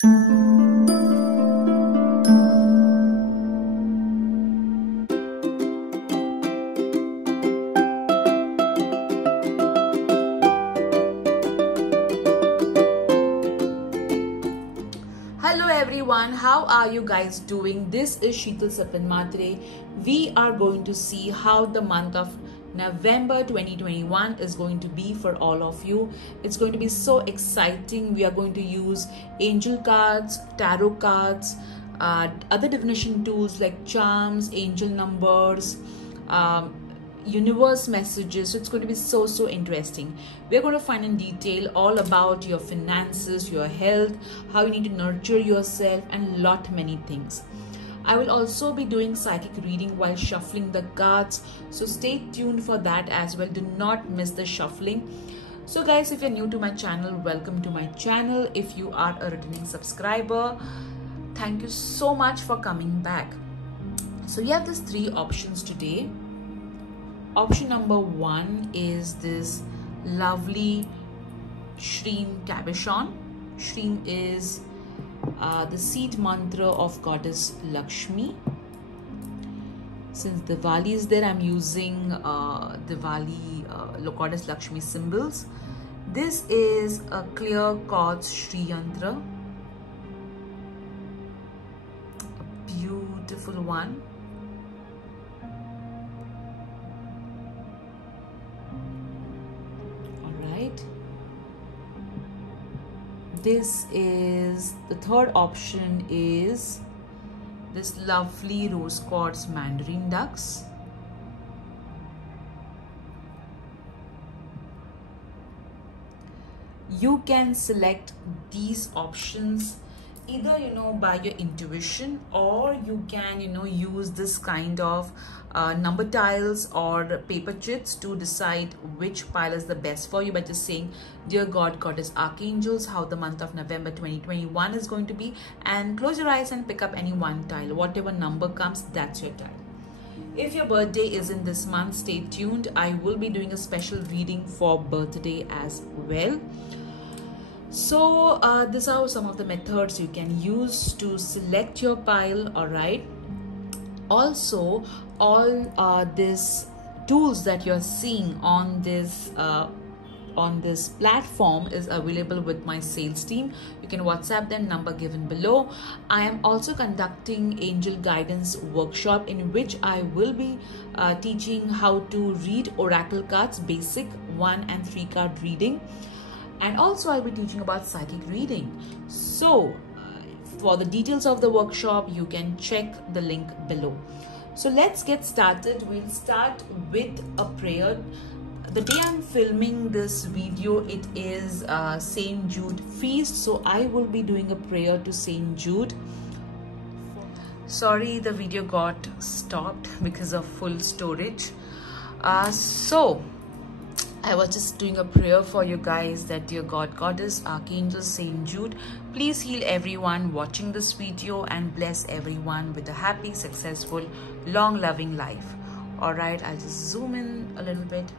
Hello everyone, how are you guys doing? This is Sheetal Sapanmatre. We are going to see how the month of November 2021 is going to be for all of you. It's going to be so exciting. We are going to use angel cards, tarot cards, other divination tools like charms, angel numbers, universe messages. So it's going to be so interesting. We're going to find in detail all about your finances, your health, how you need to nurture yourself, and lot many things. I will also be doing psychic reading while shuffling the cards, so stay tuned for that as well. Do not miss the shuffling. So guys, if you're new to my channel, welcome to my channel. If you are a returning subscriber, thank you so much for coming back. So we have these three options today. Option number one is this lovely Shreem cabochon. Shreem is the seed mantra of goddess Lakshmi. Since Diwali is there, I'm using Diwali goddess Lakshmi symbols. This is a clear quartz Shri Yantra. A beautiful one. This is the third option, is this lovely rose quartz mandarin ducks. You can select these options either by your intuition, or you can use this kind of number tiles or paper chits to decide which pile is the best for you by just saying, dear God, Goddess, Archangels, how the month of November 2021 is going to be, and close your eyes and pick up any one tile. Whatever number comes, that's your tile. If your birthday is in this month, stay tuned. I will be doing a special reading for birthday as well. So these are some of the methods you can use to select your pile. All right. Also, all these tools that you're seeing on this platform is available with my sales team. You can WhatsApp them, number given below. I am also conducting angel guidance workshop in which I will be teaching how to read oracle cards, basic 1 and 3 card reading. And also I'll be teaching about psychic reading. So for the details of the workshop, you can check the link below. So let's get started. We'll start with a prayer. The day I'm filming this video, it is Saint Jude feast. So I will be doing a prayer to Saint Jude. Sorry, the video got stopped because of full storage. So I was just doing a prayer for you guys that, dear God, Goddess, Archangel, Saint Jude, please heal everyone watching this video and bless everyone with a happy, successful, long, loving life. All right, I'll just zoom in a little bit.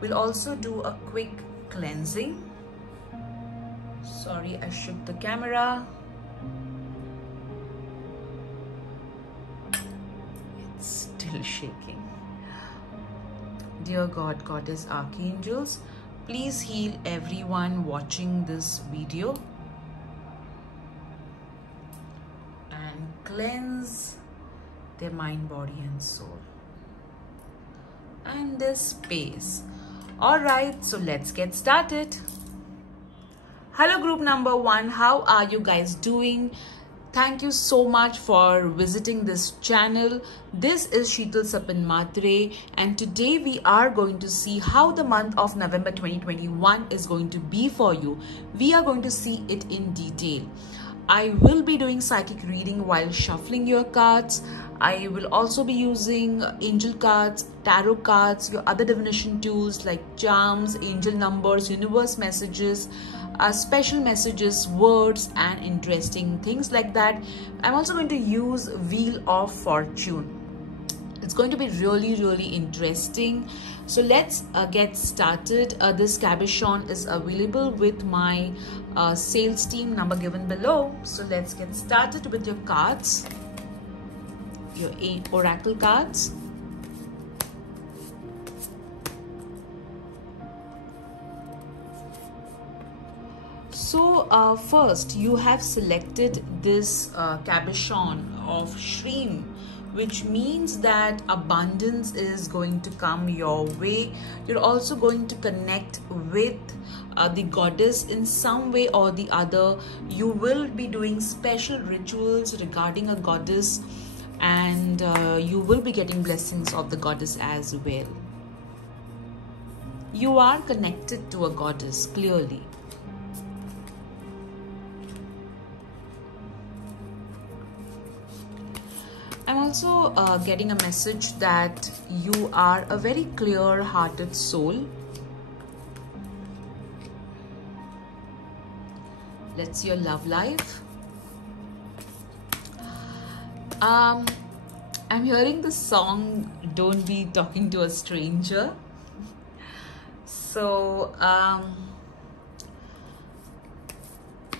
We'll also do a quick cleansing. Sorry, I shook the camera. It's still shaking. Dear God, Goddess, Archangels, please heal everyone watching this video and cleanse their mind, body, and soul and this space. All right, so let's get started. Hello, group number 1. How are you guys doing? Thank you so much for visiting this channel. This is Sheetal Sapanmatre, and today we are going to see how the month of November 2021 is going to be for you. We are going to see it in detail. I will be doing psychic reading while shuffling your cards. I will also be using angel cards, tarot cards, your other divination tools like charms, angel numbers, universe messages, special messages, words, and interesting things like that. I'm also going to use Wheel of Fortune. It's going to be really interesting. So let's get started. This cabochon is available with my sales team, number given below. So let's get started with your cards, your oracle cards. So first you have selected this cabochon of Shreem, which means that abundance is going to come your way. You're also going to connect with the goddess in some way or the other. You will be doing special rituals regarding a goddess, and you will be getting blessings of the goddess as well. You are connected to a goddess, clearly. I'm also getting a message that you are a very clear-hearted soul. Let's see your love life. I'm hearing the song "Don't Be Talking to a Stranger." So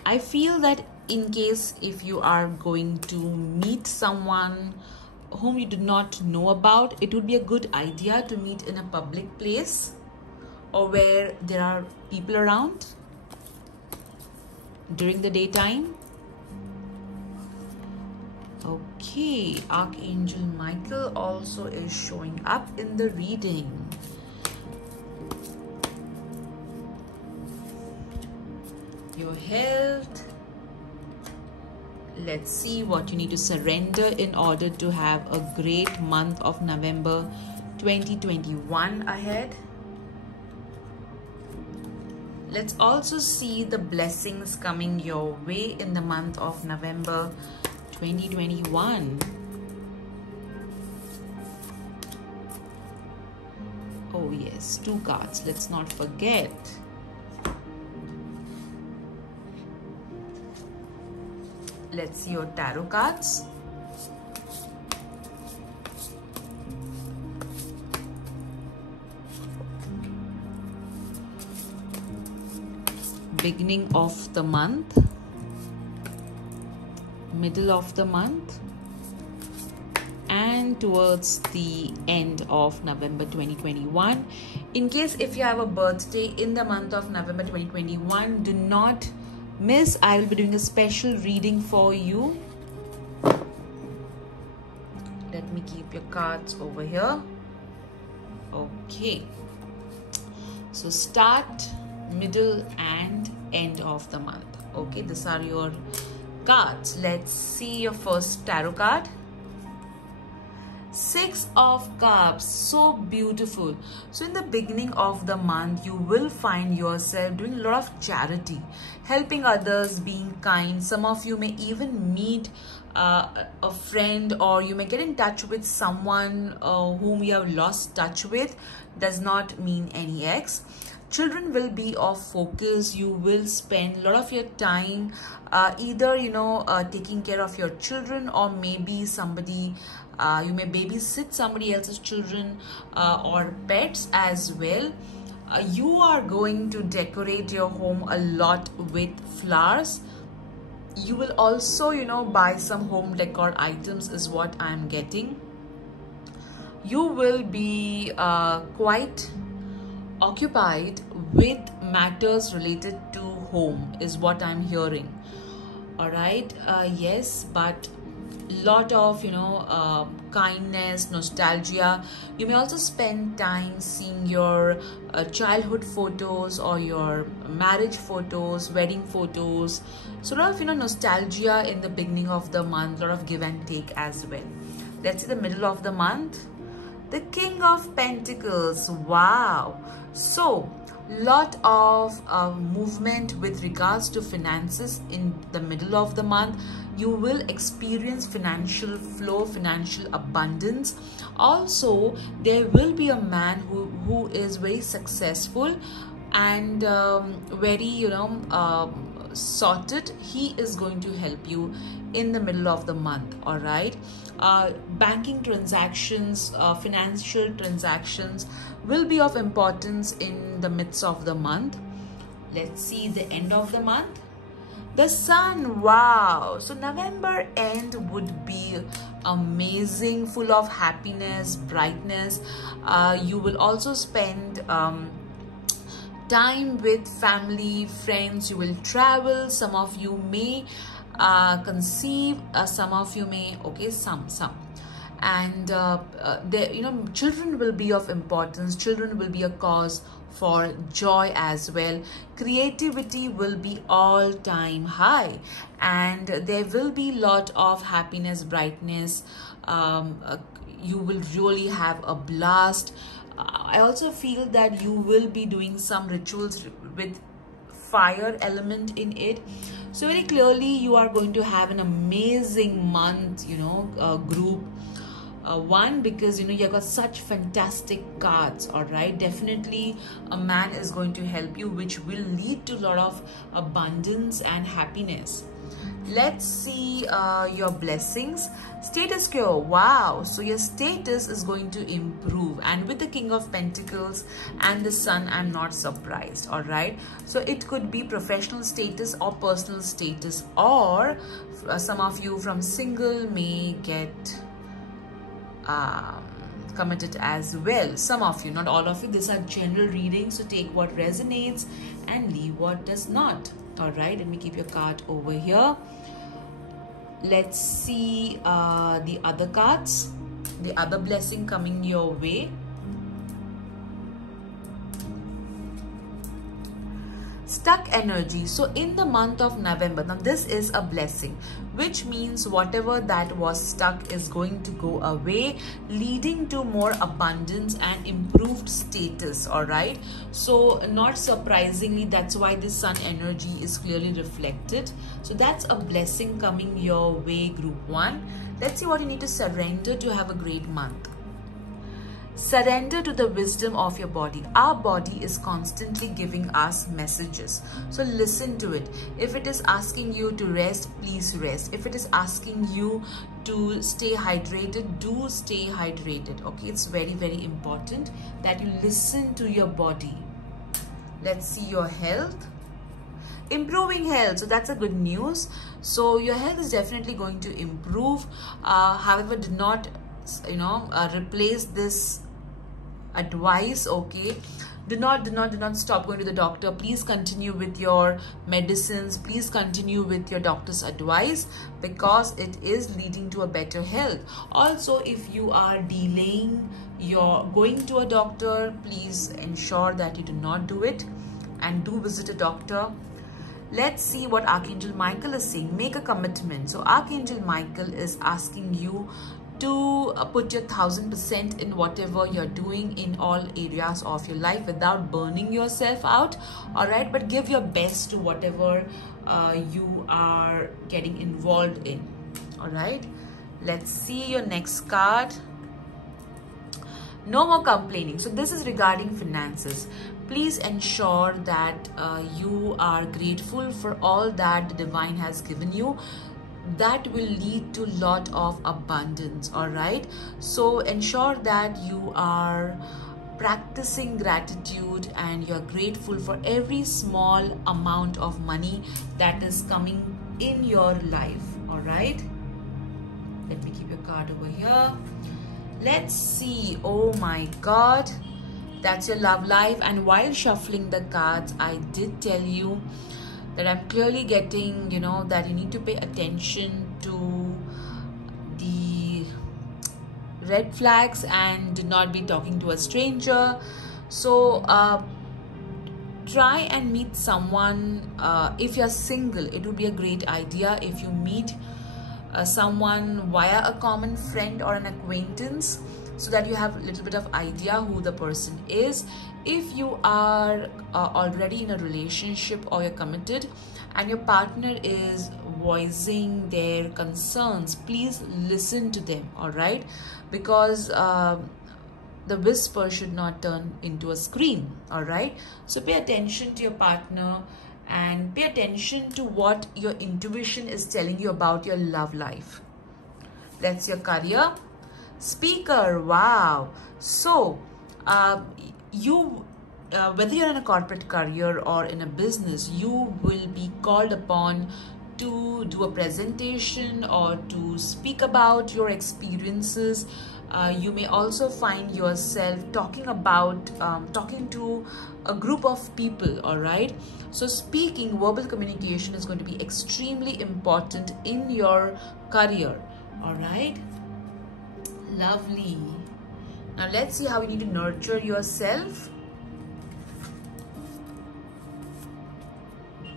I feel that in case if you are going to meet someone whom you do not know about, it would be a good idea to meet in a public place or where there are people around during the daytime. Okay, Archangel Michael also is showing up in the reading. Your health. Let's see what you need to surrender in order to have a great month of November 2021 ahead. Let's also see the blessings coming your way in the month of November 2021. Oh yes, 2 cards. Let's not forget. Let's see your tarot cards. Beginning of the month, middle of the month, and towards the end of November 2021. In case if you have a birthday in the month of November 2021, do not miss. I will be doing a special reading for you. Let me keep your cards over here. Okay. So start, middle, and end of the month. Okay, these are your cards. Let's see your first tarot card. 6 of Cups, so beautiful. So in the beginning of the month, you will find yourself doing a lot of charity, helping others, being kind. Some of you may even meet a friend, or you may get in touch with someone whom you have lost touch with. Does not mean any ex. Children will be of focus. You will spend a lot of your time either taking care of your children, or maybe somebody you may babysit somebody else's children or pets as well. You are going to decorate your home a lot with flowers. You will also buy some home decor items is what I am getting. You will be quite occupied with matters related to home is what I'm hearing. All right, yes, but lot of kindness, nostalgia. You may also spend time seeing your childhood photos or your marriage photos, wedding photos. So a lot of nostalgia in the beginning of the month, a lot of give and take as well. Let's see the middle of the month. The King of Pentacles. Wow. So lot of movement with regards to finances in the middle of the month. You will experience financial flow, financial abundance. Also, there will be a man who is very successful and very sorted, he is going to help you in the middle of the month. All right. Banking transactions, financial transactions will be of importance in the midst of the month. Let's see the end of the month. The sun, wow. So November end would be amazing, full of happiness, brightness. You will also spend time with family, friends. You will travel. Some of you may conceive, some of you may, okay, some. And children will be of importance. Children will be a cause for joy as well. Creativity will be all-time high, and there will be lot of happiness, brightness. You will really have a blast. I also feel that you will be doing some rituals with fire element in it. So very clearly you are going to have an amazing month, group one, because you got such fantastic cards. All right, definitely a man is going to help you, which will lead to a lot of abundance and happiness. Let's see your blessings. Status quo, wow. So your status is going to improve, and with the King of Pentacles and the Sun, I'm not surprised. All right, so it could be professional status or personal status, or some of you from single may get committed as well. Some of you, not all of you. These are general readings, so take what resonates and leave what does not. All right, let me keep your card over here. Let's see the other cards, the other blessing coming your way. Stuck energy. So in the month of November, now this is a blessing, which means whatever that was stuck is going to go away, leading to more abundance and improved status. All right, so not surprisingly, that's why the Sun energy is clearly reflected. So that's a blessing coming your way, group one. Let's see what you need to surrender to have a great month. Surrender to the wisdom of your body. Our body is constantly giving us messages. So listen to it. If it is asking you to rest, please rest. If it is asking you to stay hydrated, do stay hydrated. Okay, it's very, very important that you listen to your body. Let's see your health. Improving health, so that's a good news. So your health is definitely going to improve. However, do not replace this advice. Okay, do not stop going to the doctor. Please continue with your medicines. Please continue with your doctor's advice, because it is leading to a better health. Also, if you are delaying your going to a doctor, please ensure that you do not do it and do visit a doctor. Let's see what Archangel Michael is saying. Make a commitment. So Archangel Michael is asking you to put your 1000% in whatever you're doing in all areas of your life without burning yourself out. All right, but give your best to whatever you are getting involved in. All right, let's see your next card. No more complaining. So this is regarding finances. Please ensure that you are grateful for all that the divine has given you. That will lead to a lot of abundance. All right, so ensure that you are practicing gratitude and you're grateful for every small amount of money that is coming in your life. All right, let me keep your card over here. Let's see. Oh my God, that's your love life. And while shuffling the cards, I did tell you that I'm clearly getting, that you need to pay attention to the red flags and do not be talking to a stranger. So try and meet someone. If you're single, it would be a great idea if you meet someone via a common friend or an acquaintance, so that you have a little bit of idea who the person is. If you are already in a relationship or you're committed and your partner is voicing their concerns, please listen to them. All right, because the whisper should not turn into a scream. All right, so pay attention to your partner and pay attention to what your intuition is telling you about your love life. That's your career. Speaker, wow. So whether you're in a corporate career or in a business, you will be called upon to do a presentation or to speak about your experiences. You may also find yourself talking to a group of people. All right, so speaking, verbal communication is going to be extremely important in your career. All right, lovely. Now let's see how you need to nurture yourself.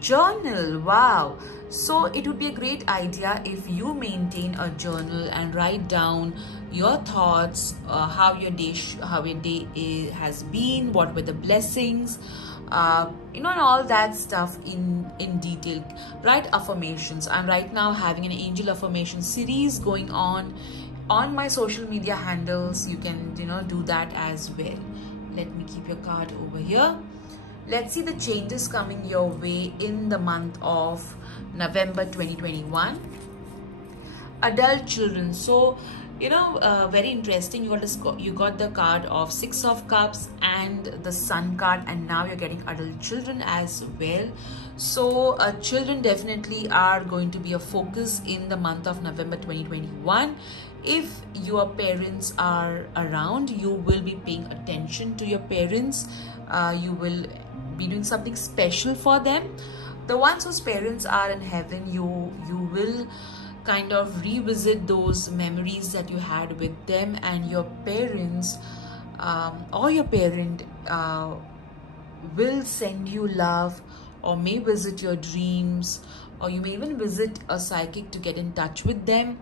Journal, wow. So it would be a great idea if you maintain a journal and write down your thoughts, how your day has been, what were the blessings, and all that stuff in detail. Write affirmations. I'm right now having an angel affirmation series going on my social media handles. You can do that as well. Let me keep your card over here. Let's see the changes coming your way in the month of November 2021. Adult children. So, very interesting. You got the card of 6 of Cups and the Sun card, and now you're getting adult children as well. So, children definitely are going to be a focus in the month of November 2021. If your parents are around, you will be paying attention to your parents. You will be doing something special for them. The ones whose parents are in heaven, you will kind of revisit those memories that you had with them, and your parents or your parent will send you love, or may visit your dreams, or you may even visit a psychic to get in touch with them.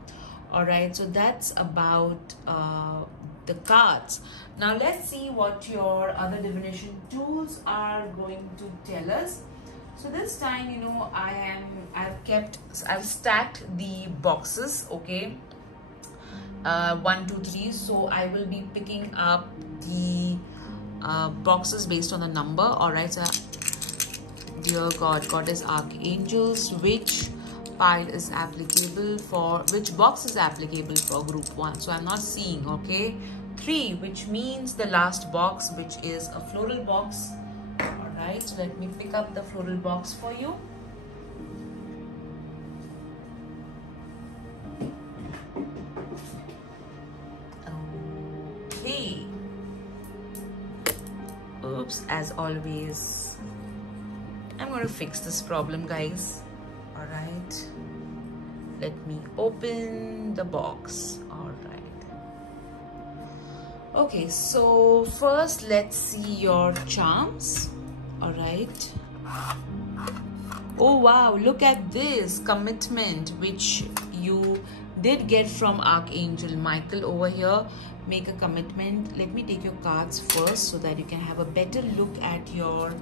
All right, so that's about the cards. Now let's see what your other divination tools are going to tell us. So this time, I've stacked the boxes, okay, 1 2 3. So I will be picking up the boxes based on the number. All right, so dear God, Goddess, Archangels, which pile is applicable for, which box is applicable for group 1? So I'm not seeing, okay. 3, which means the last box, which is a floral box. All right, so let me pick up the floral box for you. Okay. Oops, as always, I'm going to fix this problem, guys. All right, let me open the box. All right. Okay, so first let's see your charms. All right. Oh wow, look at this commitment, which you did get from Archangel Michael over here. Make a commitment. Let me take your cards first so that you can have a better look at your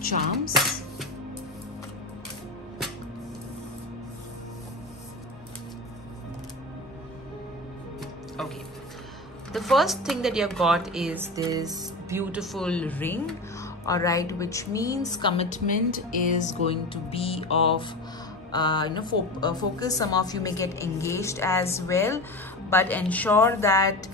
charms. Okay, the first thing that you've got is this beautiful ring. All right, which means commitment is going to be of focus. Some of you may get engaged as well, but ensure that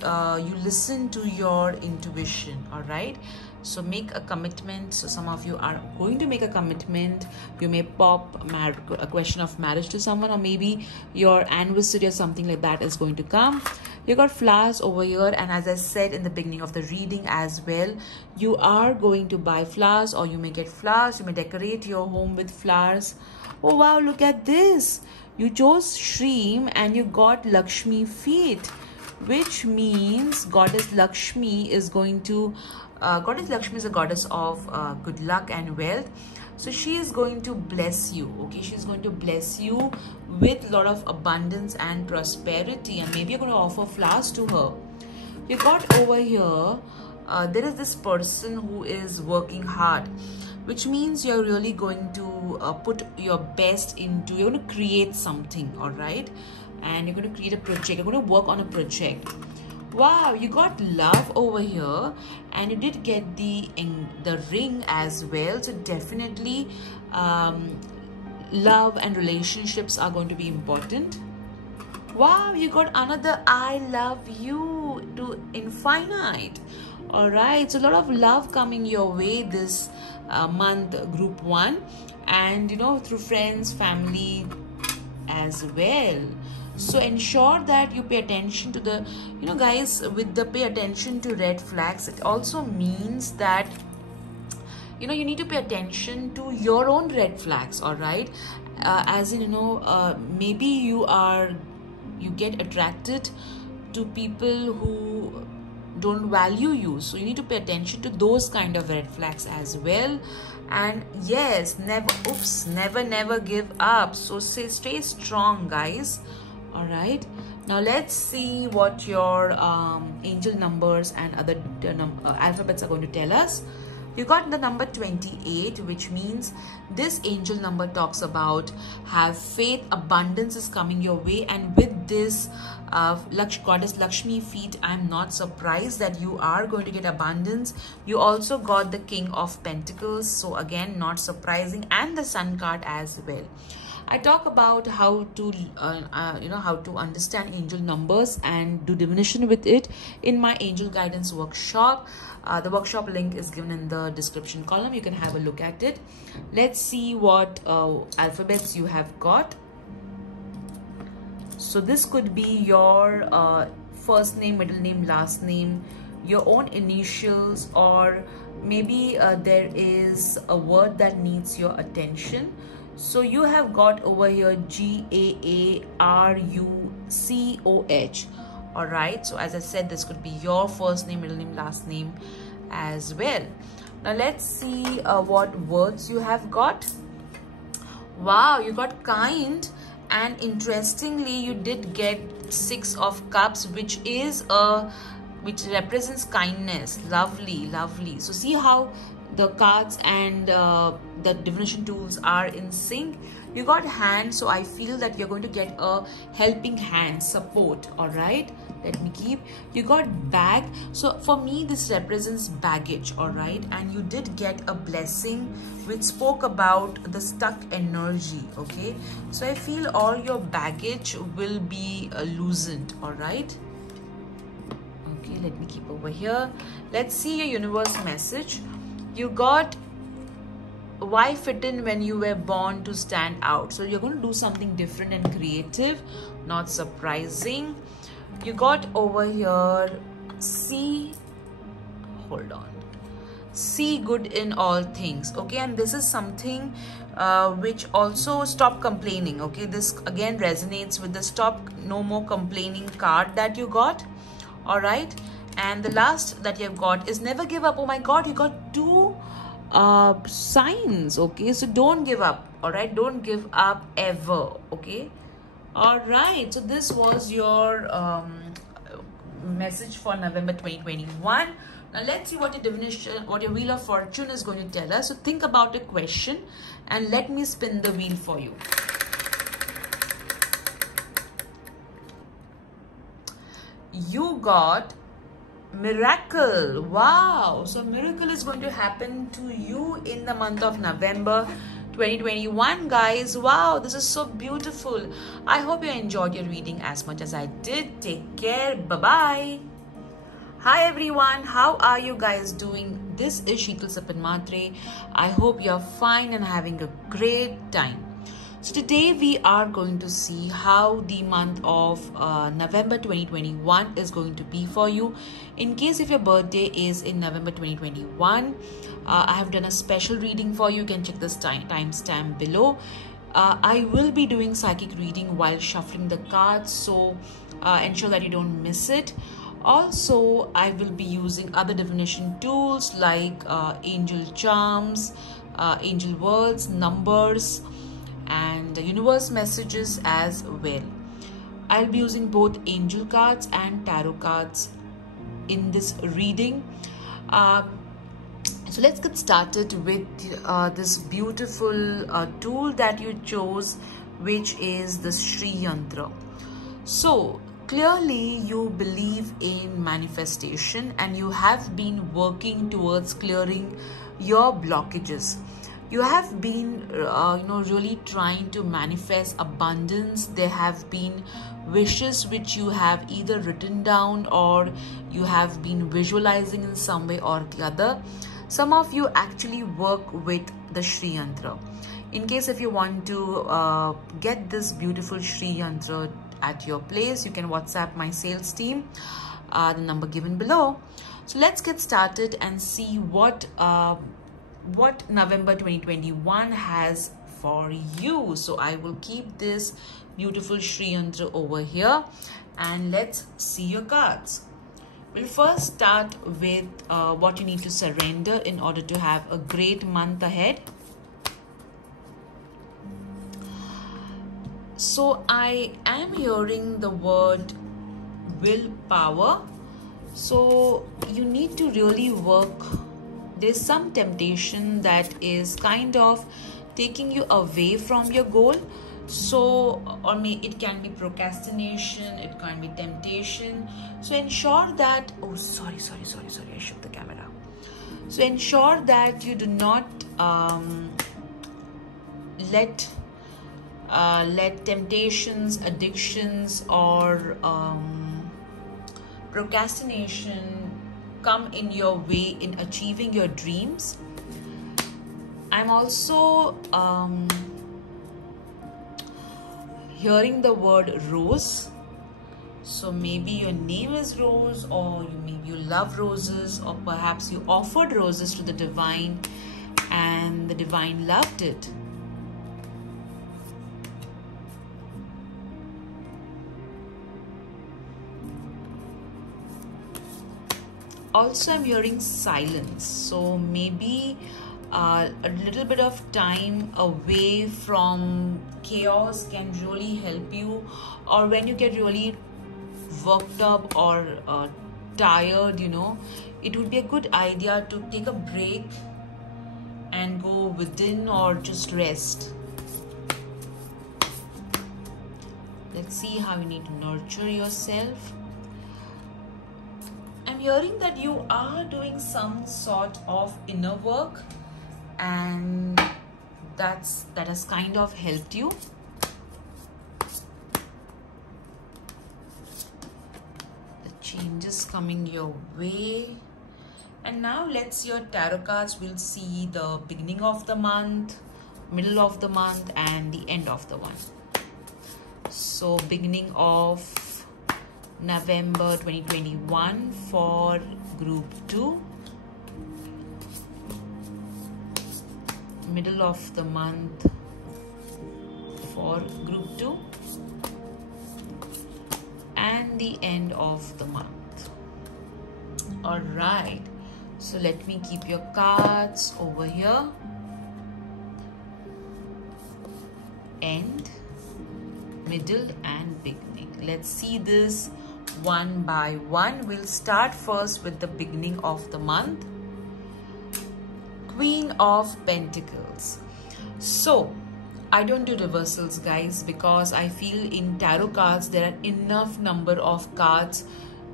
you listen to your intuition. All right, so make a commitment. So some of you are going to make a commitment. You may pop a question of marriage to someone, or maybe your anniversary or something like that is going to come. You got flowers over here, and as I said in the beginning of the reading as well, you are going to buy flowers, or you may get flowers. You may decorate your home with flowers. Oh wow, look at this. You chose Shreem and you got Lakshmi feet, which means Goddess Lakshmi is going to Goddess Lakshmi is a goddess of good luck and wealth. So she is going to bless you, okay? She's going to bless you with a lot of abundance and prosperity, and maybe you're going to offer flowers to her. You got over here, there is this person who is working hard, which means you're really going to put your best into, you're going to create something, all right? And you're going to create a project, you're going to work on a project. Wow, you got love over here, and you did get the ring as well. So definitely love and relationships are going to be important. Wow, you got another I love you to infinite. All right, so a lot of love coming your way this month, group 1, and through friends, family as well. So ensure that you pay attention to the, guys, with the pay attention to red flags, it also means that you need to pay attention to your own red flags. All right, as in maybe you get attracted to people who don't value you, so you need to pay attention to those kind of red flags as well. And yes, never give up. So stay strong, guys. All right, now let's see what your angel numbers and other alphabets are going to tell us. You got the number 28, which means this angel number talks about have faith, abundance is coming your way. And with this goddess Lakshmi feet, I'm not surprised that you are going to get abundance. You also got the King of Pentacles, so again, not surprising, and the Sun card as well. I talk about how to how to understand angel numbers and do divination with it in my angel guidance workshop. The workshop link is given in the description column. You can have a look at it. Let's see what alphabets you have got. So this could be your first name, middle name, last name, your own initials, or maybe there is a word that needs your attention. So you have got over here GAARUCOH. All right, so as I said, this could be your first name, middle name, last name as well. Now let's see what words you have got. Wow, you got kind, and interestingly you did get 6 of Cups, which represents kindness. Lovely. So see how the cards and the divination tools are in sync. You got hand, so I feel that you're going to get a helping hand, support. All right, let me keep. You got bag, so for me this represents baggage. All right, and you did get a blessing which spoke about the stuck energy. Okay, so I feel all your baggage will be loosened. All right, okay, let me keep over here. Let's see your universe message. You got why fit in when you were born to stand out. So you're going to do something different and creative, not surprising. You got over here see good in all things. Okay, and this is something which also stop complaining. Okay, this again resonates with the stop no more complaining card that you got. All right, and the last that you've got is never give up. Oh my god, you got 2 signs. Okay, so don't give up. All right, don't give up ever. Okay, all right, so this was your message for November 2021. Now let's see what your divination, what your Wheel of Fortune is going to tell us. So think about a question and let me spin the wheel for you. You got miracle. Wow, so miracle is going to happen to you in the month of November 2021, guys. Wow, this is so beautiful. I hope you enjoyed your reading as much as I did. Take care. Bye bye. Hi everyone, how are you guys doing? This is Sheetal Sapin Matre. I hope you're fine and having a great time. So today we are going to see how the month of November 2021 is going to be for you. In case if your birthday is in November 2021, I have done a special reading for you. You can check this timestamp below. I will be doing psychic reading while shuffling the cards, so ensure that you don't miss it. Also, I will be using other divination tools like angel charms, angel words, numbers, and universe messages as well. I'll be using both angel cards and tarot cards in this reading. So let's get started with this beautiful tool that you chose, which is the Sri Yantra. So Clearly, you believe in manifestation and you have been working towards clearing your blockages. You have been, really trying to manifest abundance. There have been wishes which you have either written down or you have been visualizing in some way or the other. Some of you actually work with the Shri Yantra. In case if you want to get this beautiful Shri Yantra at your place, you can WhatsApp my sales team, the number given below. So let's get started and see what November 2021 has for you. So I will keep this beautiful Shri Yantra over here and let's see your cards. We'll first start with what you need to surrender in order to have a great month ahead. So I am hearing the word willpower. So you need to really work. There's some temptation that is kind of taking you away from your goal. So, it can be procrastination, it can be temptation. So ensure that, oh, sorry, I shook the camera. So ensure that you do not let temptations, addictions, or procrastination come in your way in achieving your dreams. I'm also hearing the word rose. So maybe your name is Rose, or maybe you love roses, or perhaps you offered roses to the divine and the divine loved it. Also, I'm hearing silence. So maybe a little bit of time away from chaos can really help you. Or when you get really worked up or tired, it would be a good idea to take a break and go within or just rest. Let's see how you need to nurture yourself. I'm hearing that you are doing some sort of inner work, and that has kind of helped you. The changes coming your way. And now let's see your tarot cards. We'll see the beginning of the month, middle of the month, and the end of the month. So beginning of November 2021 for group 2, middle of the month for group 2, and the end of the month. All right, so let me keep your cards over here. End, middle, and beginning. Let's see this one by one. We'll start first with the beginning of the month. Queen of Pentacles. So I don't do reversals, guys, because I feel in tarot cards there are enough number of cards.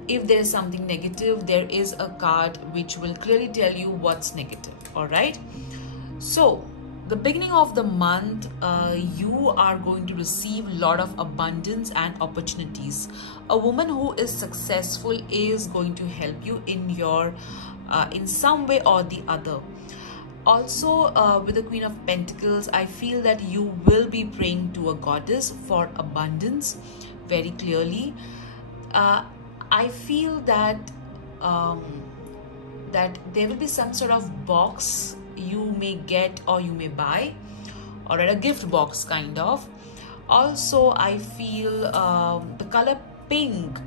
If there's something negative, there is a card which will clearly tell you what's negative. All right, so the beginning of the month, you are going to receive a lot of abundance and opportunities. A woman who is successful is going to help you in your in some way or the other. Also, with the Queen of Pentacles, I feel that you will be praying to a goddess for abundance very clearly. I feel that that there will be some sort of box you may get or you may buy, or at a gift box kind of. Also, I feel the color pink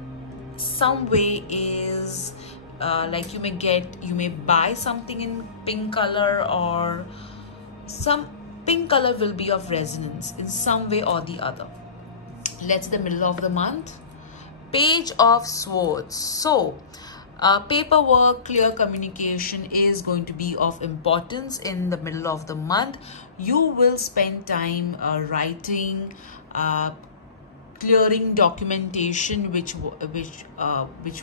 some way is like you may buy something in pink color, or some pink color will be of resonance in some way or the other. Let's the middle of the month. Page of Swords. So paperwork, clear communication is going to be of importance in the middle of the month. You will spend time writing, clearing documentation which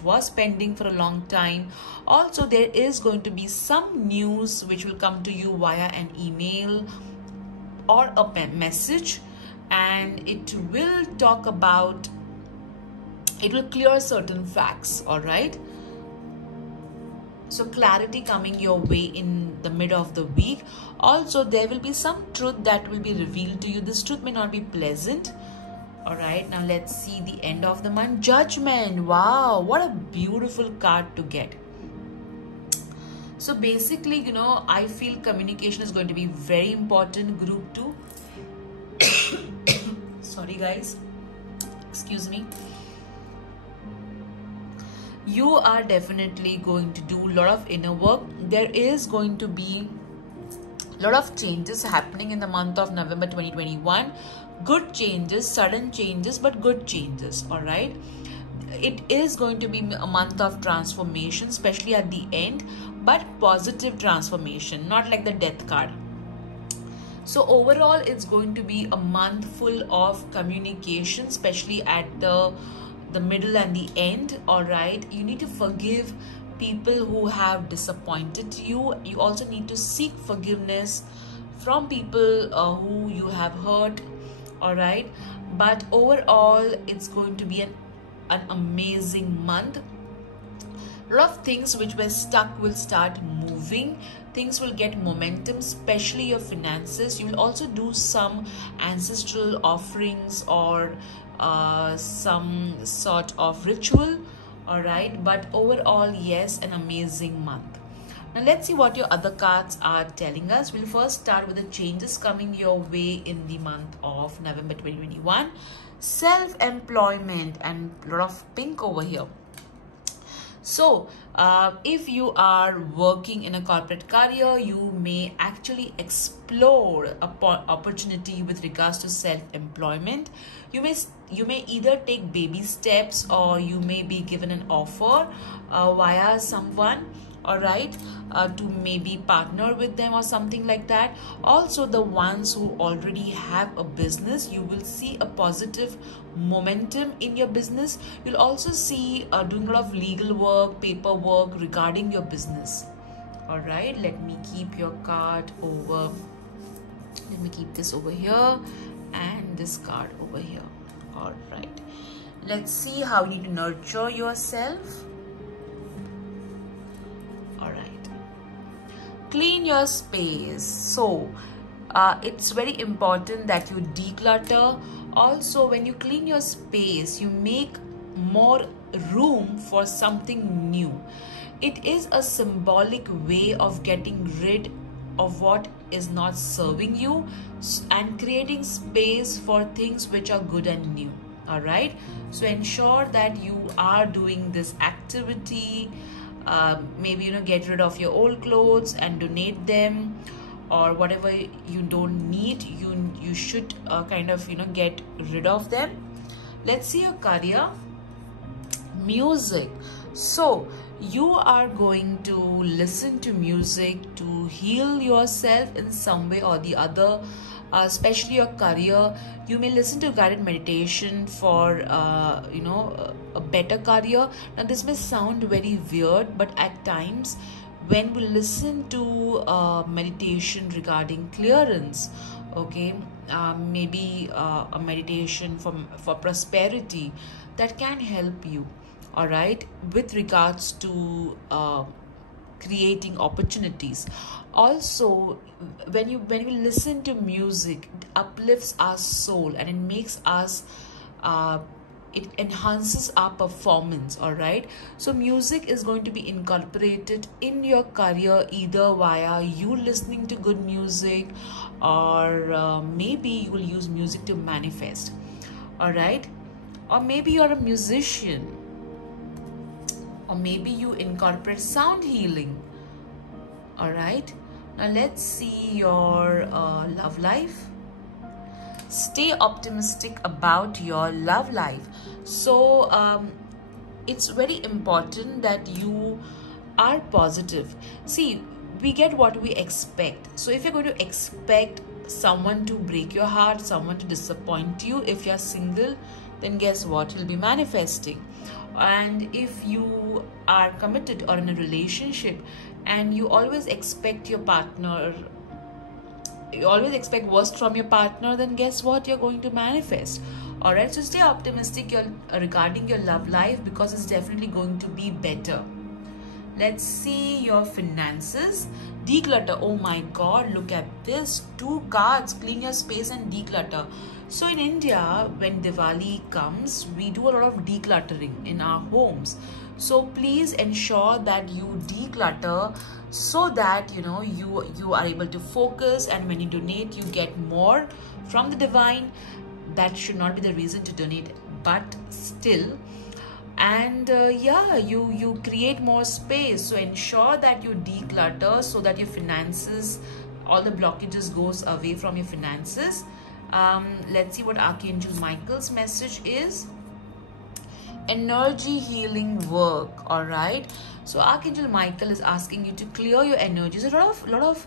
was pending for a long time. Also, there is going to be some news which will come to you via an email or a message, and it will talk about, it will clear certain facts. All right, so clarity coming your way in the mid of the week. Also, there will be some truth that will be revealed to you. This truth may not be pleasant. All right, now let's see the end of the month. Judgment. Wow, what a beautiful card to get. So basically, you know, I feel communication is going to be very important. Group 2. Sorry guys, excuse me. You are definitely going to do a lot of inner work. There is going to be a lot of changes happening in the month of November 2021. Good changes, sudden changes, but good changes. All right, it is going to be a month of transformation, especially at the end, but positive transformation, not like the death card. So overall, it's going to be a month full of communication, especially at the middle and the end. All right, you need to forgive people who have disappointed you. You also need to seek forgiveness from people who you have hurt. All right, but overall, it's going to be an amazing month. A lot of things which were stuck will start moving. Things will get momentum, especially your finances. You will also do some ancestral offerings or some sort of ritual. All right, but overall, yes, an amazing month. Now let's see what your other cards are telling us. We'll first start with the changes coming your way in the month of November 2021. Self-employment, and a lot of pink over here. So if you are working in a corporate career, you may actually explore a opportunity with regards to self-employment. You may either take baby steps, or you may be given an offer via someone, all right, to maybe partner with them or something like that. Also, the ones who already have a business, you will see a positive momentum in your business. You'll also see doing a lot of legal work, paperwork regarding your business. All right, let me keep your card over. Let me keep this over here and this card over here. All right, let's see how you need to nurture yourself. All right, clean your space. So it's very important that you declutter. Also, when you clean your space, you make more room for something new. It is a symbolic way of getting rid of what is not serving you and creating space for things which are good and new. All right, so ensure that you are doing this activity. Maybe, you know, get rid of your old clothes and donate them, or whatever you don't need, you should kind of, you know, get rid of them. Let's see your career. Music. So you are going to listen to music to heal yourself in some way or the other, especially your career. You may listen to guided meditation for you know, a better career. Now this may sound very weird, but at times when we listen to meditation regarding clearance, okay, maybe a meditation for prosperity, that can help you, all right, with regards to creating opportunities. Also, when we listen to music, it uplifts our soul and it makes us it enhances our performance. All right, so music is going to be incorporated in your career, either via you listening to good music, or maybe you will use music to manifest. All right, or maybe you're a musician, or maybe you incorporate sound healing. All right, now let's see your love life. Stay optimistic about your love life. So it's very important that you are positive. See, we get what we expect. So if you're going to expect someone to break your heart, someone to disappoint you. If you're single, then guess what, you'll be manifesting. And if you are committed or in a relationship and you always expect worst from your partner, then guess what, you're going to manifest. All right, so stay optimistic regarding your love life, because it's definitely going to be better. Let's see your finances. Declutter. Oh my god, look at this. 2 cards. Clean your space and declutter. So in India, when Diwali comes, we do a lot of decluttering in our homes. So please ensure that you declutter so that you are able to focus, and when you donate, you get more from the divine. That should not be the reason to donate, but still. And you create more space. So ensure that you declutter so that your finances, all the blockages goes away from your finances. Let's see what Archangel Michael's message is. Energy healing work. All right, so Archangel Michael is asking you to clear your energies. A lot of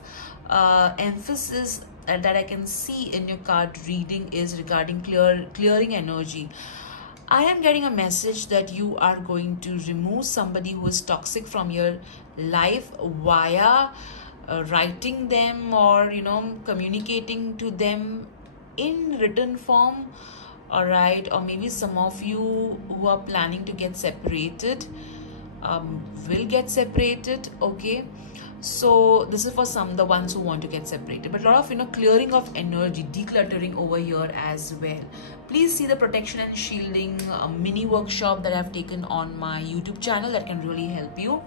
emphasis that I can see in your card reading is regarding clearing energy. I am getting a message that you are going to remove somebody who is toxic from your life via writing them, or communicating to them in written form. All right, or maybe some of you who are planning to get separated will get separated. Okay, so this is for the ones who want to get separated, but a lot of clearing of energy, decluttering over here as well. Please see the protection and shielding mini workshop that I've taken on my YouTube channel that can really help you.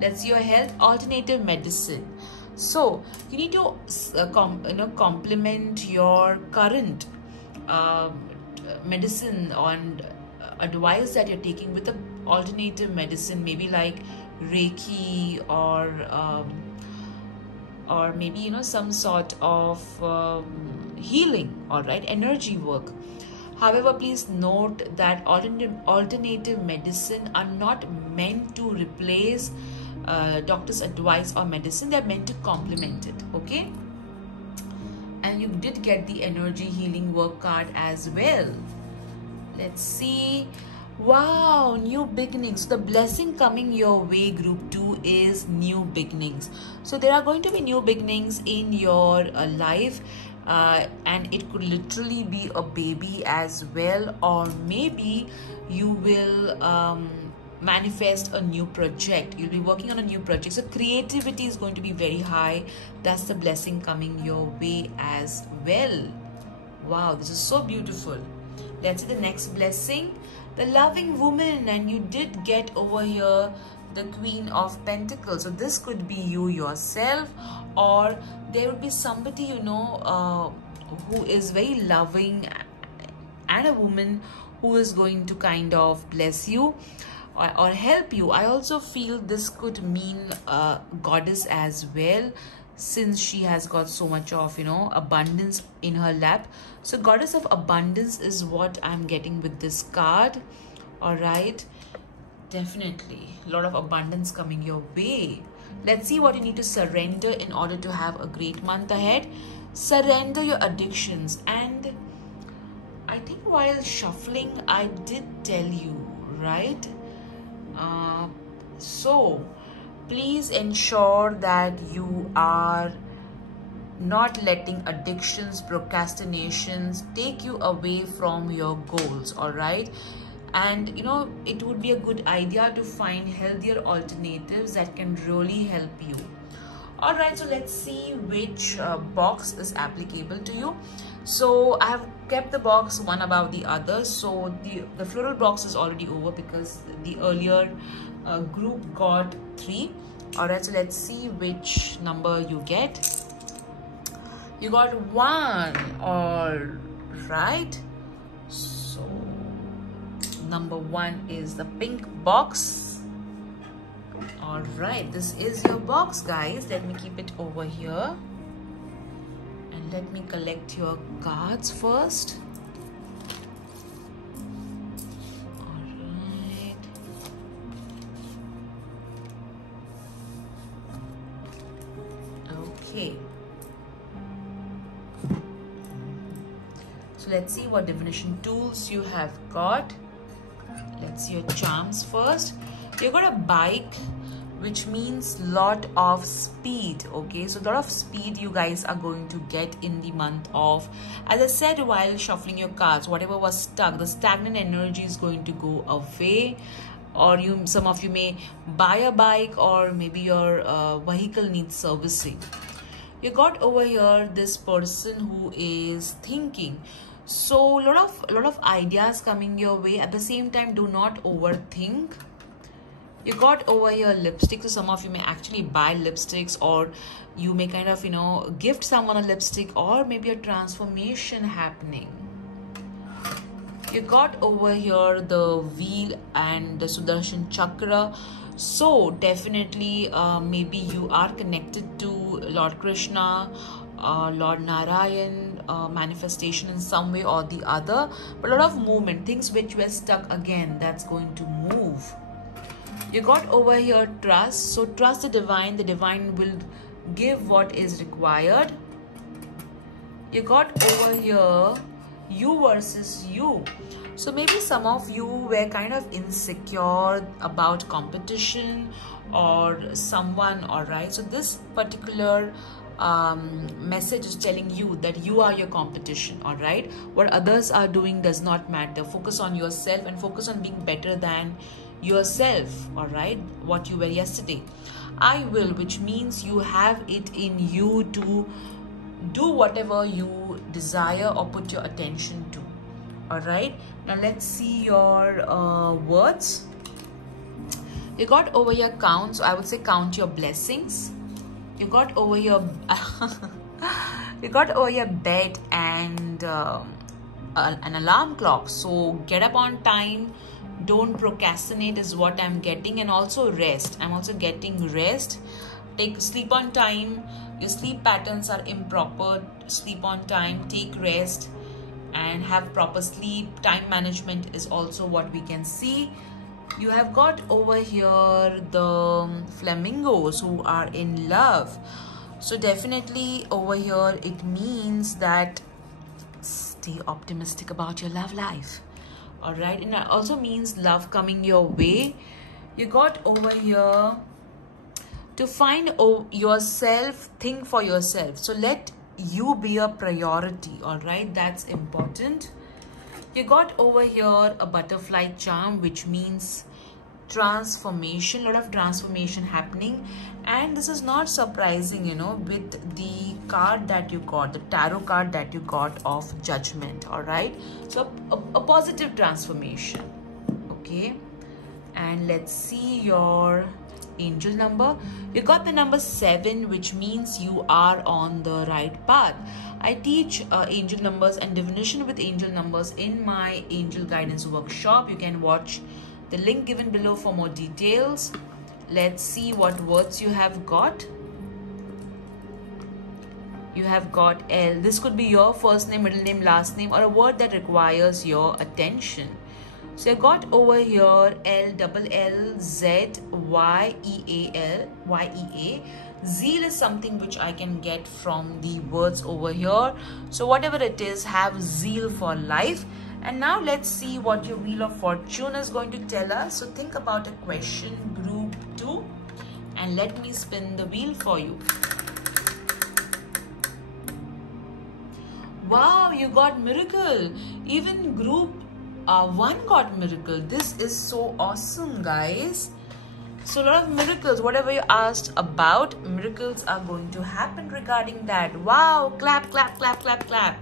Let's see your health. Alternative medicine. So you need to complement your current medicine on advice that you're taking with the alternative medicine, maybe like Reiki, or maybe some sort of healing. All right, energy work. However, please note that alternative medicine are not meant to replace doctor's advice or medicine. They're meant to complement it. Okay, and you did get the energy healing work card as well. Let's see. Wow, new beginnings. The blessing coming your way, group 2, is new beginnings. So there are going to be new beginnings in your life, and it could literally be a baby as well, or maybe you will manifest a new project. You'll be working on a new project, so creativity is going to be very high. That's the blessing coming your way as well. Wow, this is so beautiful. Let's see the next blessing. The loving woman, and you did get over here the Queen of Pentacles. So this could be you yourself, or there would be somebody who is very loving, and a woman who is going to kind of bless you or help you. I also feel this could mean a goddess as well, since she has got so much of abundance in her lap. So goddess of abundance is what I'm getting with this card. All right, definitely a lot of abundance coming your way. Let's see what you need to surrender in order to have a great month ahead. Surrender your addictions. And I think while shuffling I did tell you, right? So please ensure that you are not letting addictions, procrastinations take you away from your goals. All right, and it would be a good idea to find healthier alternatives that can really help you. All right, so let's see which box is applicable to you. So I have kept the box one above the other. So the floral box is already over because the earlier group got 3. All right, so let's see which number you get. You got 1. All right, so number 1 is the pink box. All right, this is your box, guys. Let me keep it over here and let me collect your cards first. All right. Okay. So let's see what divination tools you have got. Let's see your charms first. You got a bike, which means lot of speed. Okay, so a lot of speed you guys are going to get in the month of, as I said while shuffling your cards, whatever was stuck, the stagnant energy is going to go away. Or some of you may buy a bike, or maybe your vehicle needs servicing. You got over here this person who is thinking. So lot of ideas coming your way. At the same time, do not overthink. You got over here lipstick. So some of you may actually buy lipsticks, or you may kind of, you know, gift someone a lipstick, or maybe a transformation happening. You got over here the wheel and the Sudarshan Chakra. So definitely maybe you are connected to Lord Krishna, Lord Narayan, manifestation in some way or the other. But a lot of movement, things which were stuck, again, that's going to move. You got over here trust. So trust the divine will give what is required. You got over here you versus you. So maybe some of you were kind of insecure about competition or someone, all right? So this particular message is telling you that you are your competition, all right? What others are doing does not matter. Focus on yourself and focus on being better than yourself, all right? What you were yesterday. I will, which means you have it in you to do whatever you desire or put your attention to. All right, now let's see your words. You got over your count, so I would say count your blessings. You got over your you got over your bed and an alarm clock. So get up on time, don't procrastinate is what I'm getting, and also rest. I'm also getting rest. Sleep on time. Your sleep patterns are improper. Sleep on time, take rest and have proper sleep. Time management is also what we can see. You have got over here the flamingos who are in love. So definitely over here it means that stay optimistic about your love life. All right, and it also means love coming your way. You got over here to find yourself, think for yourself. So let you be a priority, all right? That's important. You got over here a butterfly charm, which means transformation, a lot of transformation happening. And this is not surprising, you know, with the card that you got, the tarot card that you got of judgment, all right? So a positive transformation, okay? And let's see your angel number. You got the number 7, which means you are on the right path. I teach angel numbers and divination with angel numbers in my angel guidance workshop. You can watch the link given below for more details. Let's see what words you have got. You have got L. This could be your first name, middle name, last name, or a word that requires your attention. So I got over here L-double-L-Z-Y-E-A-L, Zeal is something which I can get from the words over here. So whatever it is, have zeal for life. And now let's see what your Wheel of Fortune is going to tell us. So think about a question, group 2, and let me spin the wheel for you. Wow, you got miracle. Even group 1 got miracle. This is so awesome, guys. So a lot of miracles, whatever you asked about, miracles are going to happen regarding that. Wow, clap, clap, clap, clap, clap.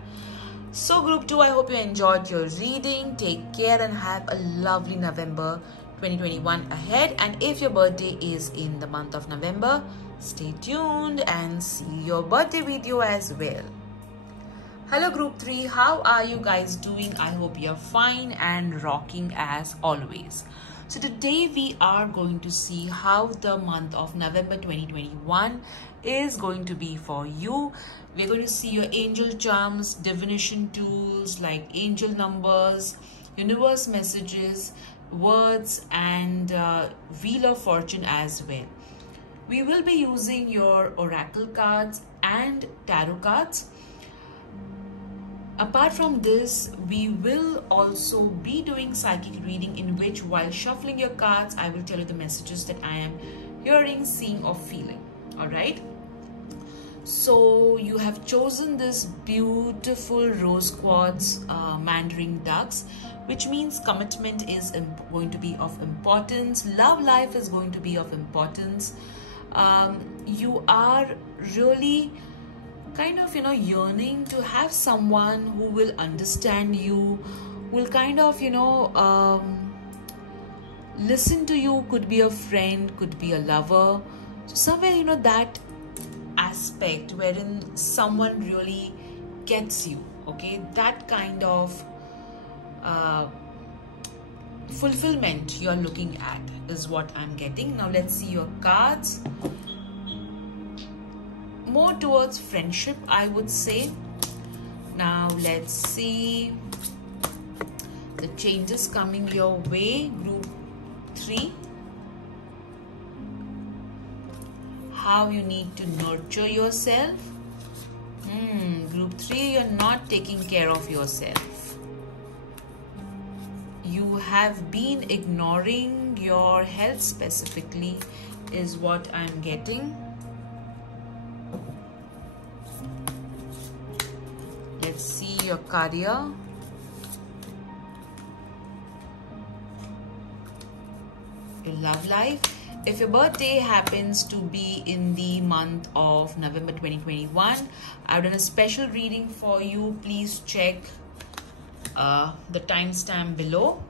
So group 2, I hope you enjoyed your reading. Take care and have a lovely November 2021 ahead. And if your birthday is in the month of November, stay tuned and see your birthday video as well. Hello group 3, how are you guys doing? I hope you're fine and rocking as always. So today we are going to see how the month of November 2021 is going to be for you. We're going to see your angel charms, divination tools like angel numbers, universe messages, words, and Wheel of Fortune as well. We will be using your oracle cards and tarot cards. Apart from this, we will also be doing psychic reading, in which while shuffling your cards, I will tell you the messages that I am hearing, seeing or feeling. All right. So you have chosen this beautiful rose quartz mandarin ducks, which means commitment is going to be of importance. Love life is going to be of importance. You are really kind of, yearning to have someone who will understand you, will kind of, listen to you. Could be a friend, could be a lover. So somewhere, that aspect wherein someone really gets you, okay? That kind of fulfillment you're looking at is what I'm getting. Now let's see your cards. More towards friendship, I would say. Now let's see the changes coming your way. Group 3. How you need to nurture yourself. Group 3, you're not taking care of yourself. You have been ignoring your health specifically, is what I'm getting. Let's see your career. Your love life. If your birthday happens to be in the month of November 2021, I've done a special reading for you. Please check the timestamp below.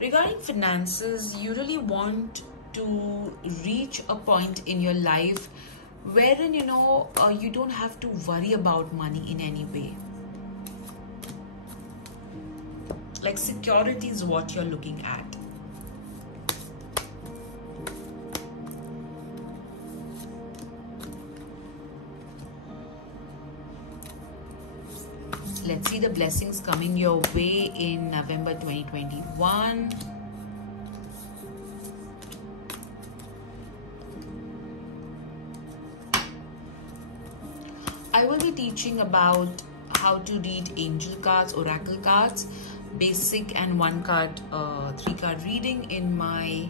Regarding finances, you really want to reach a point in your life wherein, you don't have to worry about money in any way. Like security is what you're looking at. Let's see the blessings coming your way in November 2021. I will be teaching about how to read angel cards, oracle cards, basic and 3-card reading in my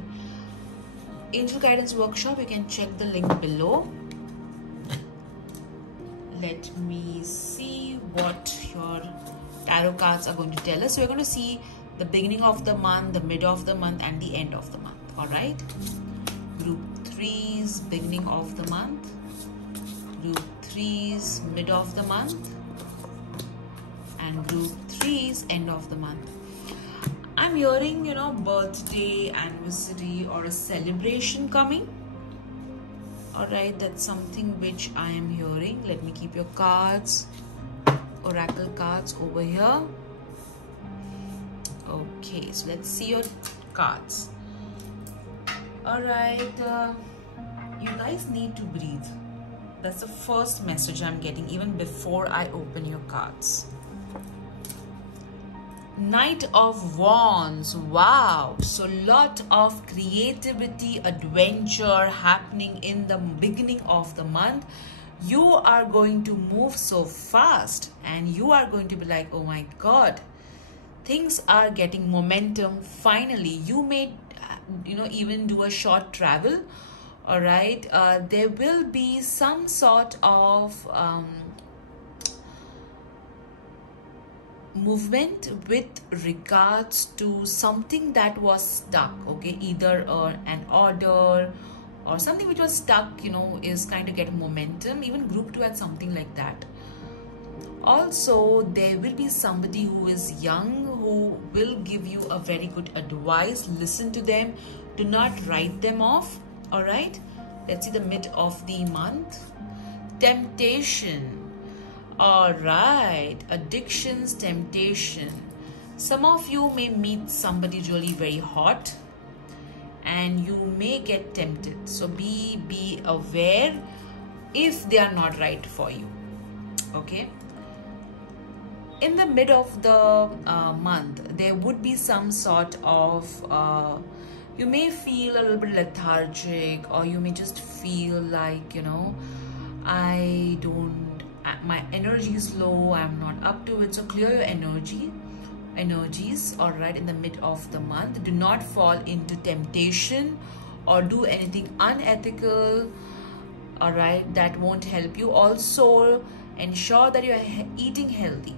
angel guidance workshop. You can check the link below. Let me see what your tarot cards are going to tell us. So we're going to see the beginning of the month, the mid of the month and the end of the month. All right. Group 3's beginning of the month. Group 3's mid of the month. And group 3's end of the month. I'm hearing, birthday, anniversary or a celebration coming. Alright, that's something which I am hearing. Let me keep your cards, oracle cards over here. Okay, so let's see your cards. Alright, you guys need to breathe. That's the first message I'm getting even before I open your cards. Knight of Wands. Wow. So lot of creativity, adventure happening in the beginning of the month. You are going to move so fast and you are going to be like, oh my God, things are getting momentum. Finally, you may, even do a short travel. All right. There will be some sort of movement with regards to something that was stuck, okay? Either an order or something which was stuck, is kind of getting momentum. Even group 2 had something like that. Also, there will be somebody who is young who will give you a very good advice. Listen to them. Do not write them off. All right. Let's see the mid of the month. Temptation. All right, addictions, temptation. Some of you may meet somebody really very hot and you may get tempted. So be aware if they are not right for you. Okay. In the mid of the month, there would be some sort of you may feel a little bit lethargic, or you may just feel like, you know, my energy is low, I'm not up to it. So clear your energies, all right, in the mid of the month. Do not fall into temptation or do anything unethical, all right, that won't help you. Also ensure that you're eating healthy.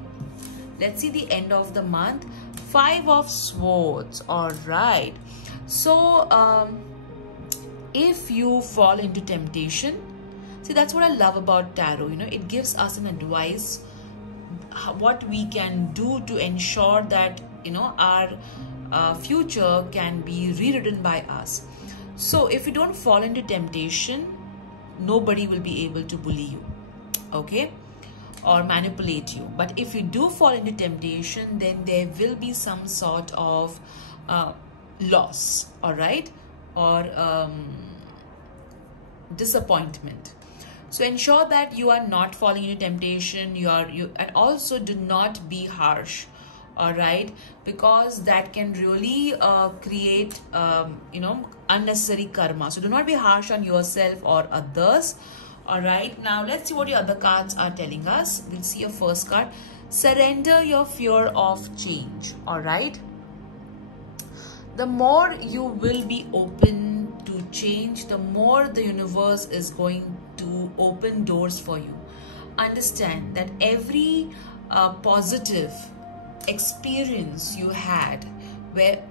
Let's see the end of the month. 5 of Swords, all right. So if you fall into temptation, see, that's what I love about tarot, you know, it gives us an advice what we can do to ensure that, you know, our future can be rewritten by us. So if you don't fall into temptation, nobody will be able to bully you, okay, or manipulate you. But if you do fall into temptation, then there will be some sort of loss, all right, or disappointment. So ensure that you are not falling into temptation. And also do not be harsh, all right, because that can really create you know, unnecessary karma. So do not be harsh on yourself or others, all right. Now let's see what your other cards are telling us. We'll see your first card. Surrender your fear of change, all right. The more you will be open to change, the more the universe is going to open doors for you. Understand that every positive experience you had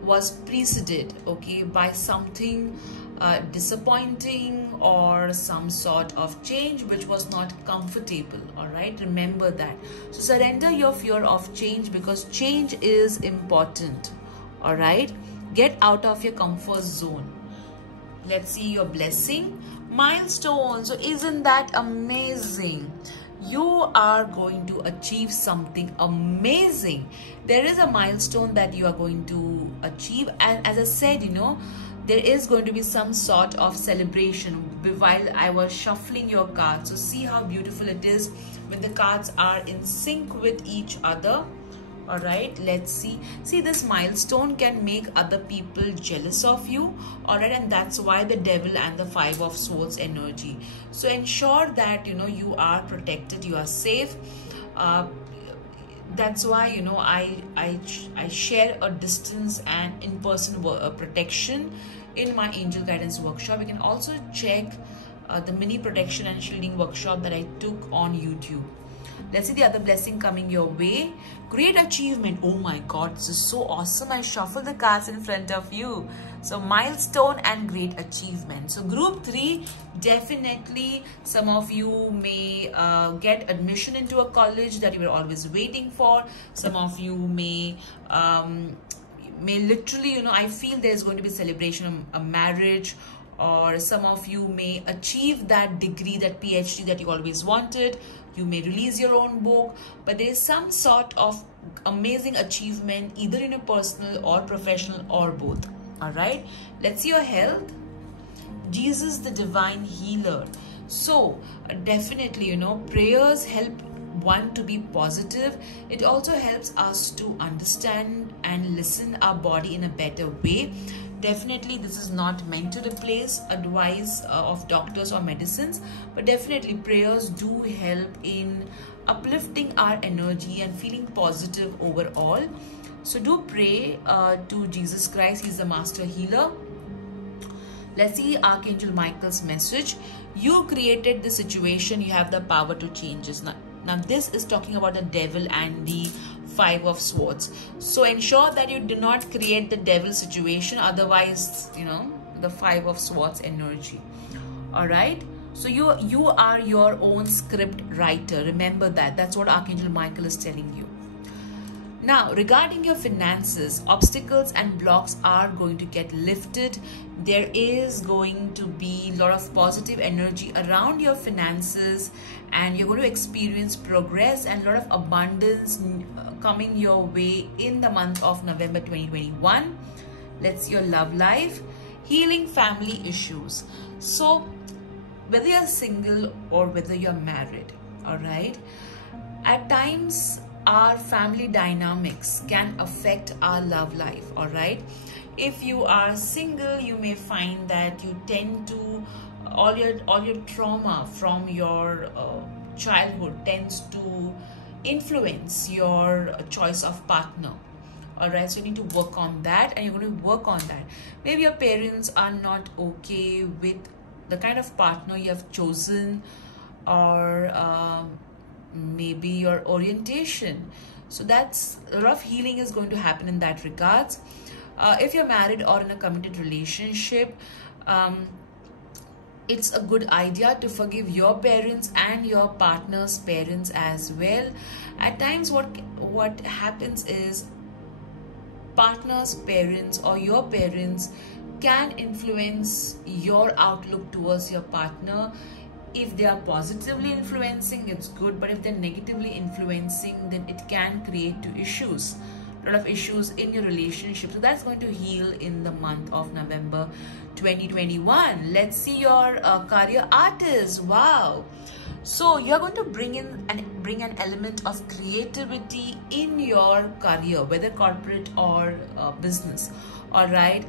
was preceded, okay, by something disappointing or some sort of change which was not comfortable, all right. Remember that. So surrender your fear of change, because change is important, all right. Get out of your comfort zone. Let's see your blessing. Milestone. So isn't that amazing? You are going to achieve something amazing. There is a milestone that you are going to achieve, and as I said, you know, there is going to be some sort of celebration while I was shuffling your cards. So see how beautiful it is when the cards are in sync with each other. All right, let's see. See, this milestone can make other people jealous of you, all right, and that's why the Devil and the 5 of Swords energy. So ensure that, you know, you are protected, you are safe. That's why, you know, I share a distance and in-person protection in my angel guidance workshop. You can also check the mini protection and shielding workshop that I took on YouTube. Let's see the other blessing coming your way. Great achievement. Oh my God, this is so awesome. I shuffled the cards in front of you. So milestone and great achievement. So group 3, definitely some of you may get admission into a college that you were always waiting for. Some of you may literally, you know, I feel there's going to be celebration of a marriage, or some of you may achieve that degree, that PhD that you always wanted. You may release your own book, but there is some sort of amazing achievement either in your personal or professional or both, all right. Let's see your health. Jesus, the divine healer. So definitely, you know, prayers help one to be positive. It also helps us to understand and listen our body in a better way. Definitely, this is not meant to replace advice of doctors or medicines, but definitely prayers do help in uplifting our energy and feeling positive overall. So do pray to Jesus Christ. He's the master healer. Let's see Archangel Michael's message. You created the situation. You have the power to change it. Now this is talking about the Devil and the 5 of Swords. So ensure that you do not create the devil situation. Otherwise, you know, the 5 of Swords energy. All right. So you are your own script writer. Remember that. That's what Archangel Michael is telling you. Now, regarding your finances, obstacles and blocks are going to get lifted. There is going to be a lot of positive energy around your finances, and you're going to experience progress and a lot of abundance coming your way in the month of November 2021. Let's see your love life. Healing family issues. So, whether you're single or whether you're married, all right, at times our family dynamics can affect our love life, all right. If you are single, you may find that you tend to all your trauma from your childhood tends to influence your choice of partner. All right, so you need to work on that, and you're going to work on that. Maybe your parents are not okay with the kind of partner you have chosen, or maybe your orientation. So that's a lot of healing is going to happen in that regards. If you're married or in a committed relationship, it's a good idea to forgive your parents and your partner's parents as well. At times what happens is partner's parents or your parents can influence your outlook towards your partner. If they are positively influencing, it's good, but if they're negatively influencing, then it can create issues, a lot of issues in your relationship. So that's going to heal in the month of November 2021. Let's see your career artist. Wow. So you're going to bring an element of creativity in your career, whether corporate or business. All right,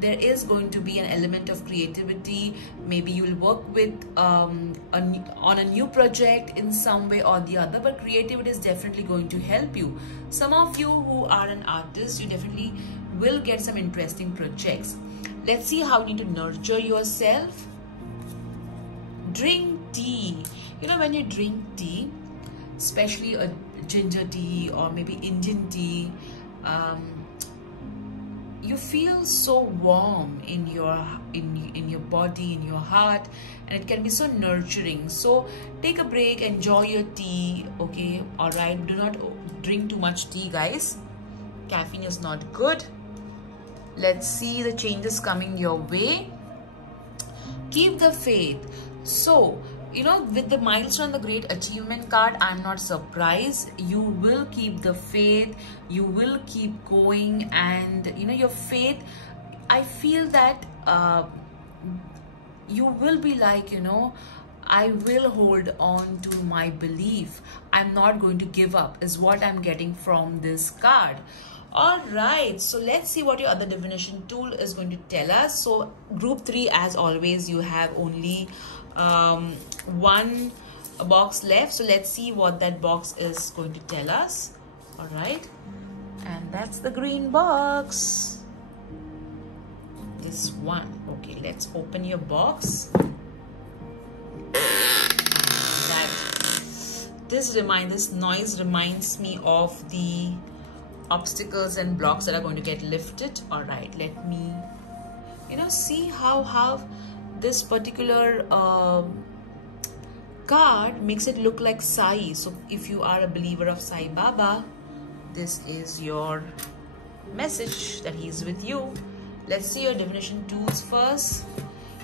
there is going to be an element of creativity. Maybe you will work with on a new project in some way or the other, but creativity is definitely going to help you. Some of you who are an artist, you definitely will get some interesting projects. Let's see how you need to nurture yourself. Drink tea. You know, when you drink tea, especially a ginger tea or maybe Indian tea, you feel so warm in your body, in your heart, and it can be so nurturing. So take a break, enjoy your tea. Okay, all right, do not drink too much tea, guys. Caffeine is not good. Let's see the changes coming your way. Keep the faith. So, you know, with the milestone, the great achievement card, I'm not surprised. You will keep the faith, you will keep going, and you know, your faith, I feel that you will be like, you know, I will hold on to my belief. I'm not going to give up, is what I'm getting from this card. All right, so let's see what your other divination tool is going to tell us. So group 3, as always, you have only one box left. So let's see what that box is going to tell us. All right, and that's the green box, this one. Okay, let's open your box. This noise reminds me of the obstacles and blocks that are going to get lifted. All right, let me, you know, see how this particular card makes it look like Sai. So if you are a believer of Sai Baba, this is your message that he's with you. Let's see your divination tools first.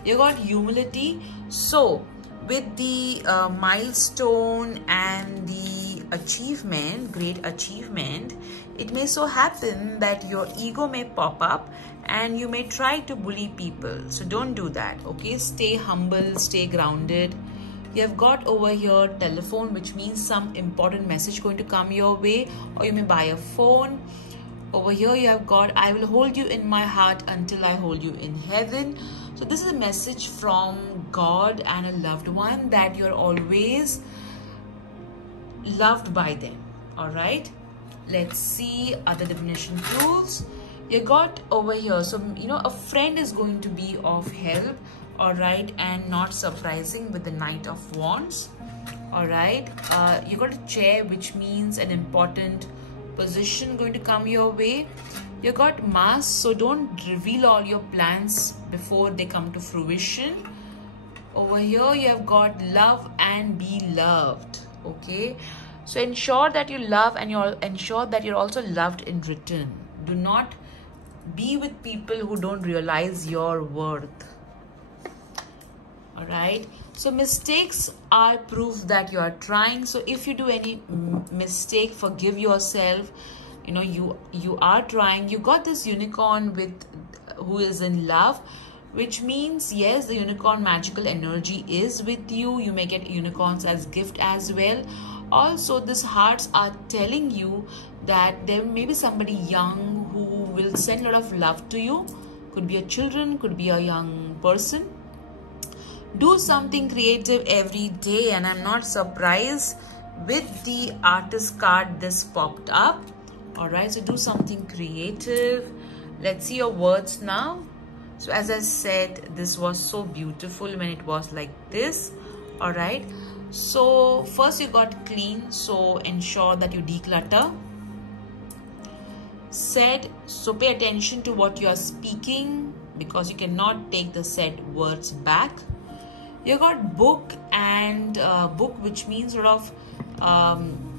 You got humility. So with the milestone and the achievement, great achievement, it may so happen that your ego may pop up and you may try to bully people. So don't do that. Okay, stay humble, stay grounded. You have got over here telephone, which means some important message going to come your way, or you may buy a phone. Over here you have got, I will hold you in my heart until I hold you in heaven. So this is a message from God and a loved one, that you're always loved by them. All right, let's see other divination tools. You got over here, so you know, a friend is going to be of help. All right, and not surprising with the Knight of Wands. All right, you got a chair, which means an important position going to come your way. You got Mass, so don't reveal all your plans before they come to fruition. Over here you have got love and be loved. Okay, so ensure that you love, and you'll ensure that you're also loved in return. Do not be with people who don't realize your worth. All right, so mistakes are proof that you are trying. So if you do any mistake, forgive yourself. You know, you are trying. You got this unicorn with who is in love, which means yes, the unicorn magical energy is with you. You may get unicorns as gift as well. Also, these hearts are telling you that there may be somebody young who will send a lot of love to you. Could be a children, could be a young person. Do something creative every day, and I'm not surprised with the artist card this popped up. All right, so do something creative. Let's see your words now. So as I said, this was so beautiful when it was like this. All right, so first you got clean, so ensure that you declutter. Said, so pay attention to what you are speaking because you cannot take the said words back. You got book, and book, which means sort of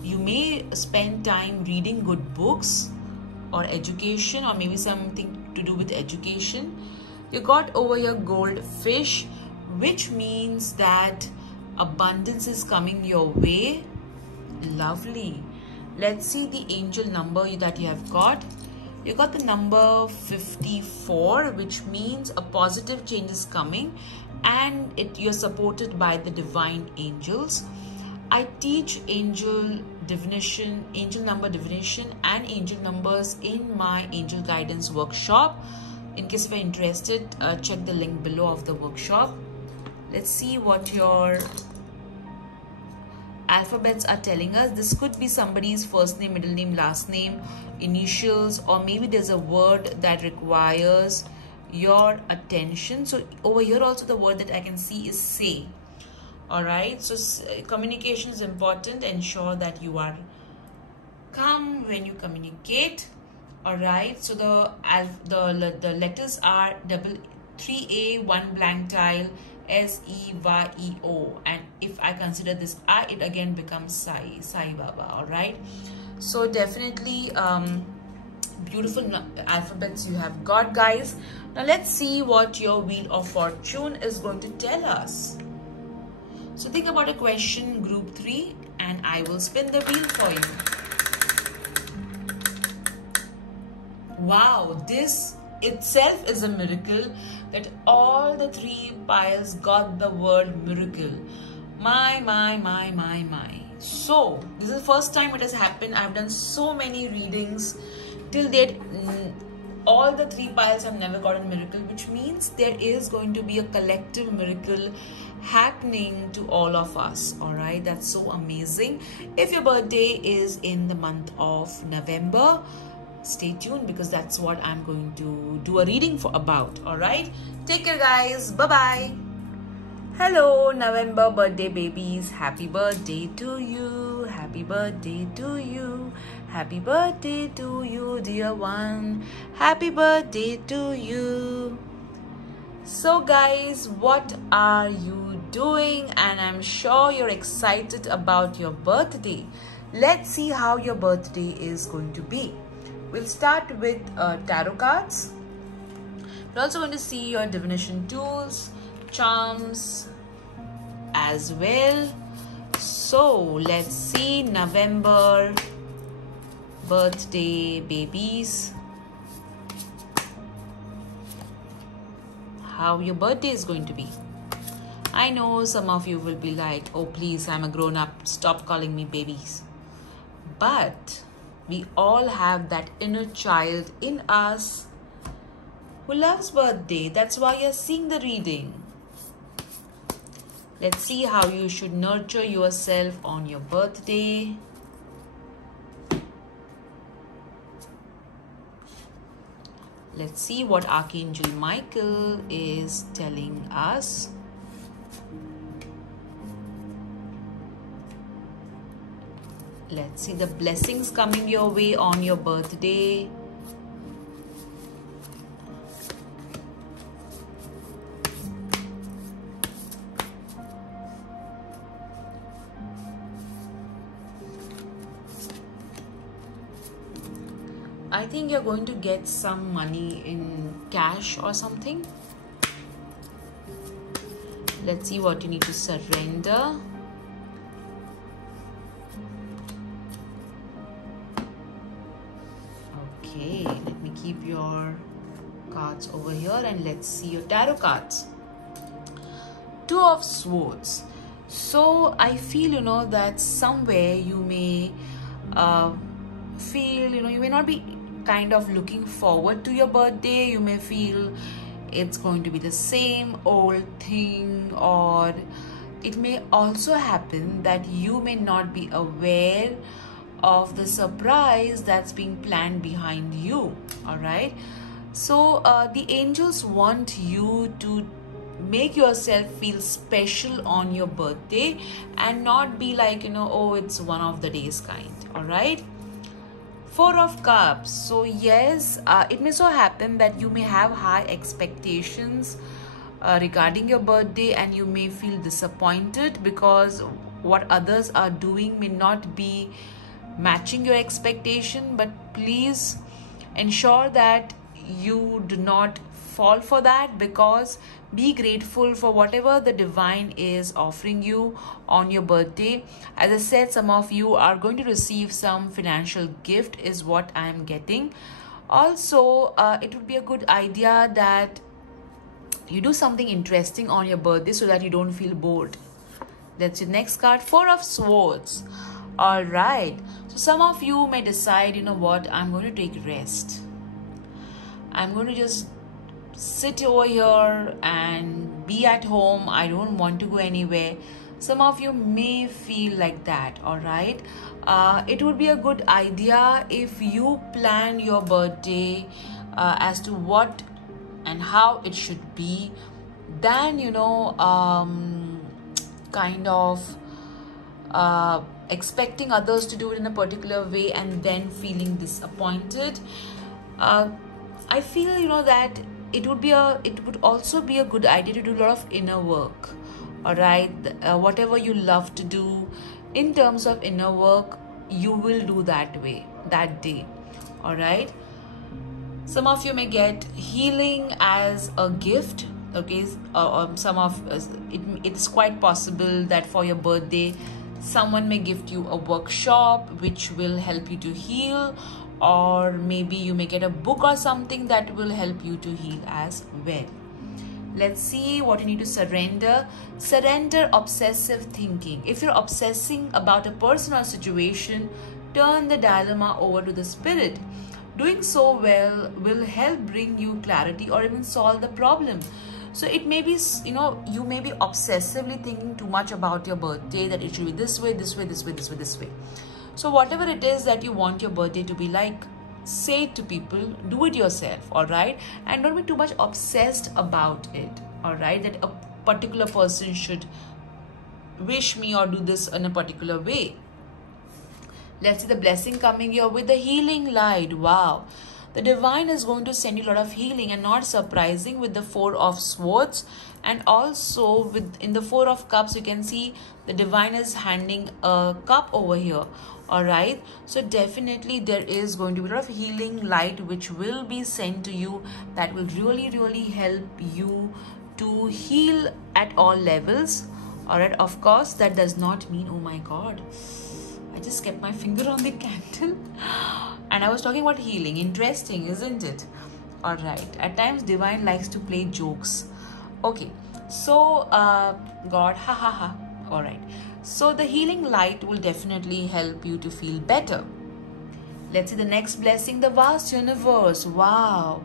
you may spend time reading good books or education, or maybe something to do with education. You got over here goldfish, which means that abundance is coming your way. Lovely. Let's see the angel number that you have got. You got the number 54, which means a positive change is coming, and you're supported by the divine angels. I teach angel divination, angel number divination, and angel numbers in my angel guidance workshop. In case if you're interested, check the link below of the workshop. Let's see what your alphabets are telling us. This could be somebody's first name, middle name, last name, initials, or maybe there's a word that requires your attention. So over here also the word that I can see is say. All right, so communication is important. Ensure that you are calm when you communicate. All right, so the letters are 3A, 1 blank tile, SEYEO, and if I consider this I, it again becomes Sai Baba. All right, so definitely beautiful alphabets you have got, guys. Now let's see what your Wheel of Fortune is going to tell us. So think about a question, group 3, and I will spin the wheel for you. Wow, this itself is a miracle that all the 3 piles got the word miracle. My. So this is the first time it has happened. I've done so many readings till date. All the 3 piles have never gotten miracle, which means there is going to be a collective miracle happening to all of us. All right, that's so amazing. If your birthday is in the month of November, stay tuned because that's what I'm going to do a reading for about. All right, take care, guys. Bye bye. Hello November birthday babies, happy birthday to you, happy birthday to you, happy birthday to you, dear one, happy birthday to you. So guys, what are you doing? And I'm sure you're excited about your birthday. Let's see how your birthday is going to be. We'll start with tarot cards. We're also going to see your divination tools, charms as well. So let's see November birthday babies, how your birthday is going to be. I know some of you will be like, oh please, I'm a grown-up, stop calling me babies. But we all have that inner child in us who loves birthday. That's why you're seeing the reading. Let's see how you should nurture yourself on your birthday. Let's see what Archangel Michael is telling us. Let's see the blessings coming your way on your birthday. I think you're going to get some money in cash or something. Let's see what you need to surrender. Okay, let me keep your cards over here and let's see your tarot cards. 2 of Swords. So I feel, that somewhere you may feel, you may not be kind of looking forward to your birthday. You may feel it's going to be the same old thing, or it may also happen that you may not be aware of the surprise that's being planned behind you. All right, so the angels want you to make yourself feel special on your birthday and not be like, oh, it's one of the days kind. All right, Four of Cups. So yes, it may so happen that you may have high expectations regarding your birthday, and you may feel disappointed because what others are doing may not be matching your expectation. But please ensure that you do not fall for that, because be grateful for whatever the divine is offering you on your birthday. As I said, some of you are going to receive some financial gift is what I am getting. Also, it would be a good idea that you do something interesting on your birthday so that you don't feel bored. That's your next card, Four of Swords. All right, so some of you may decide, you know what, I'm going to take rest. I'm going to just sit over here and be at home. I don't want to go anywhere. Some of you may feel like that. All right, it would be a good idea if you plan your birthday as to what and how it should be, than kind of expecting others to do it in a particular way and then feeling disappointed. I feel that it would also be a good idea to do a lot of inner work. All right, whatever you love to do in terms of inner work, you will do that day. All right, some of you may get healing as a gift. Okay, it's quite possible that for your birthday someone may gift you a workshop which will help you to heal, or maybe you may get a book or something that will help you to heal as well. Let's see what you need to surrender. Surrender obsessive thinking. If you're obsessing about a person or situation, turn the dilemma over to the spirit. Doing so will help bring you clarity or even solve the problem. So it may be, you may be obsessively thinking too much about your birthday, that it should be this way, this way, this way, this way, this way. So whatever it is that you want your birthday to be like, say it to people, do it yourself. All right, and don't be too much obsessed about it. All right, that a particular person should wish me or do this in a particular way. Let's see the blessing coming here with the healing light. Wow, the divine is going to send you a lot of healing, and not surprising with the Four of Swords, and also in the Four of Cups you can see the divine is handing a cup over here. All right, so definitely there is going to be a lot of healing light which will be sent to you, that will really help you to heal at all levels. All right, of course that does not mean, oh my god, I just kept my finger on the candle and I was talking about healing. Interesting, isn't it? All right, at times divine likes to play jokes. Okay, so God, ha ha ha. All right, so the healing light will definitely help you to feel better. Let's see the next blessing, the vast universe. Wow,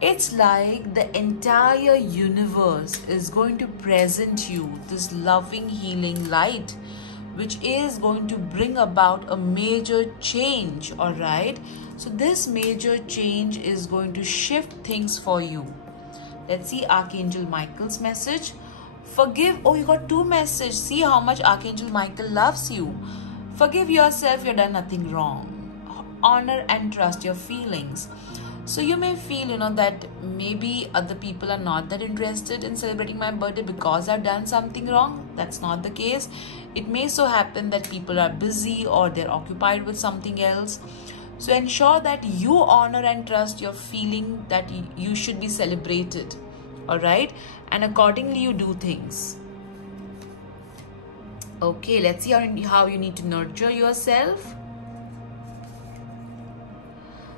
it's like the entire universe is going to present you this loving healing light, which is going to bring about a major change. All right, so this major change is going to shift things for you. Let's see Archangel Michael's message. Forgive. Oh, you got two messages. See how much Archangel Michael loves you. Forgive yourself, you've done nothing wrong. Honor and trust your feelings. So you may feel, that maybe other people are not that interested in celebrating my birthday because I've done something wrong. That's not the case. It may so happen that people are busy or they're occupied with something else. So ensure that you honor and trust your feeling that you should be celebrated. All right, and accordingly you do things. Okay, let's see how you need to nurture yourself.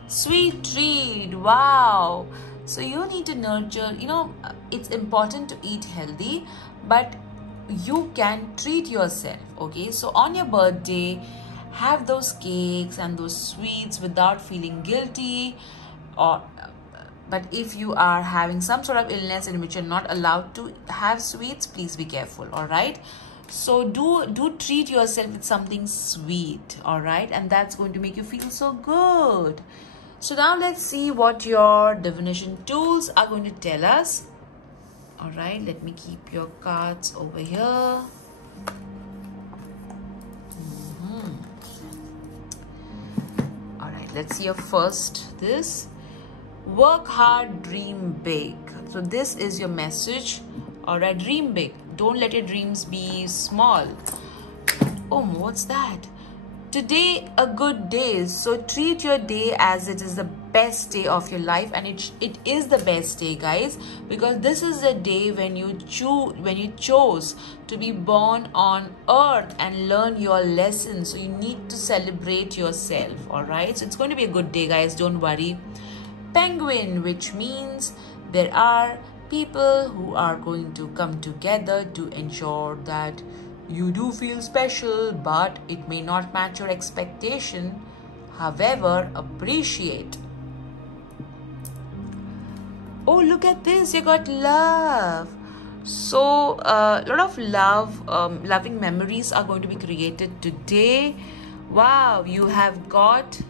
Sweet treat. Wow, so you need to nurture, it's important to eat healthy, but you can treat yourself. Okay, so on your birthday, have those cakes and those sweets without feeling guilty. Or but if you are having some sort of illness in which you're not allowed to have sweets, please be careful. All right, so do treat yourself with something sweet. All right, and that's going to make you feel so good. So now let's see what your divination tools are going to tell us. All right, let me keep your cards over here. All right, let's see your first. This: work hard, dream big. So this is your message. All right, dream big. Don't let your dreams be small. Oh, what's that? Today a good day, so treat your day as it is the best day of your life, and it is the best day, guys, because this is the day when you chose to be born on earth and learn your lessons. So you need to celebrate yourself. All right, so it's going to be a good day, guys, don't worry. Penguin, which means there are people who are going to come together to ensure that you do feel special, but it may not match your expectation. However, appreciate. Oh, look at this. You got love. So a lot of loving memories are going to be created today. Wow, you have got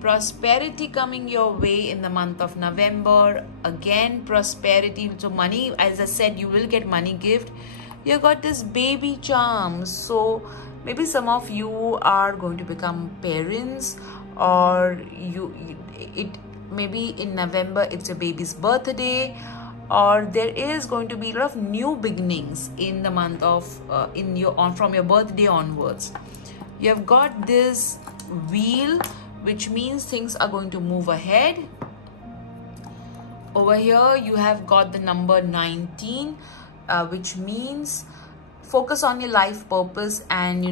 prosperity coming your way in the month of November. Again, prosperity. So money, as I said, you will get money gift. You got this baby charm. So maybe some of you are going to become parents, or maybe in November it's your baby's birthday, or there is going to be a lot of new beginnings in the month of from your birthday onwards. You have got this wheel, which means things are going to move ahead. Over here you have got the number 19, which means focus on your life purpose. And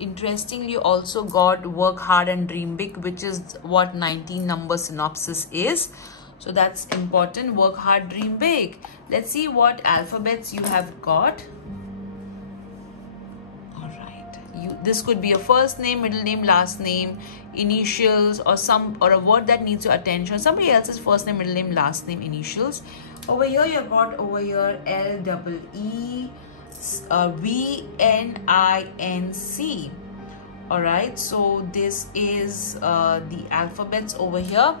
interestingly, you also got work hard and dream big, which is what 19 number synopsis is. So that's important. Work hard, dream big. Let's see what alphabets you have got. This could be a first name, middle name, last name, initials, or a word that needs your attention. Somebody else's first name, middle name, last name, initials. Over here you have got LEEVNINC. All right, so this is the alphabets over here.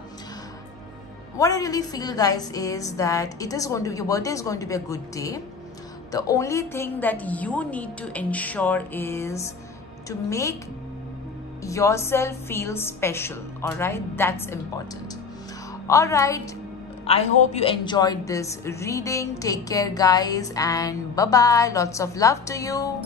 What I really feel, guys, is that your birthday is going to be a good day. The only thing that you need to ensure is to make yourself feel special. All right, that's important. All right, I hope you enjoyed this reading. Take care, guys, and bye bye. Lots of love to you.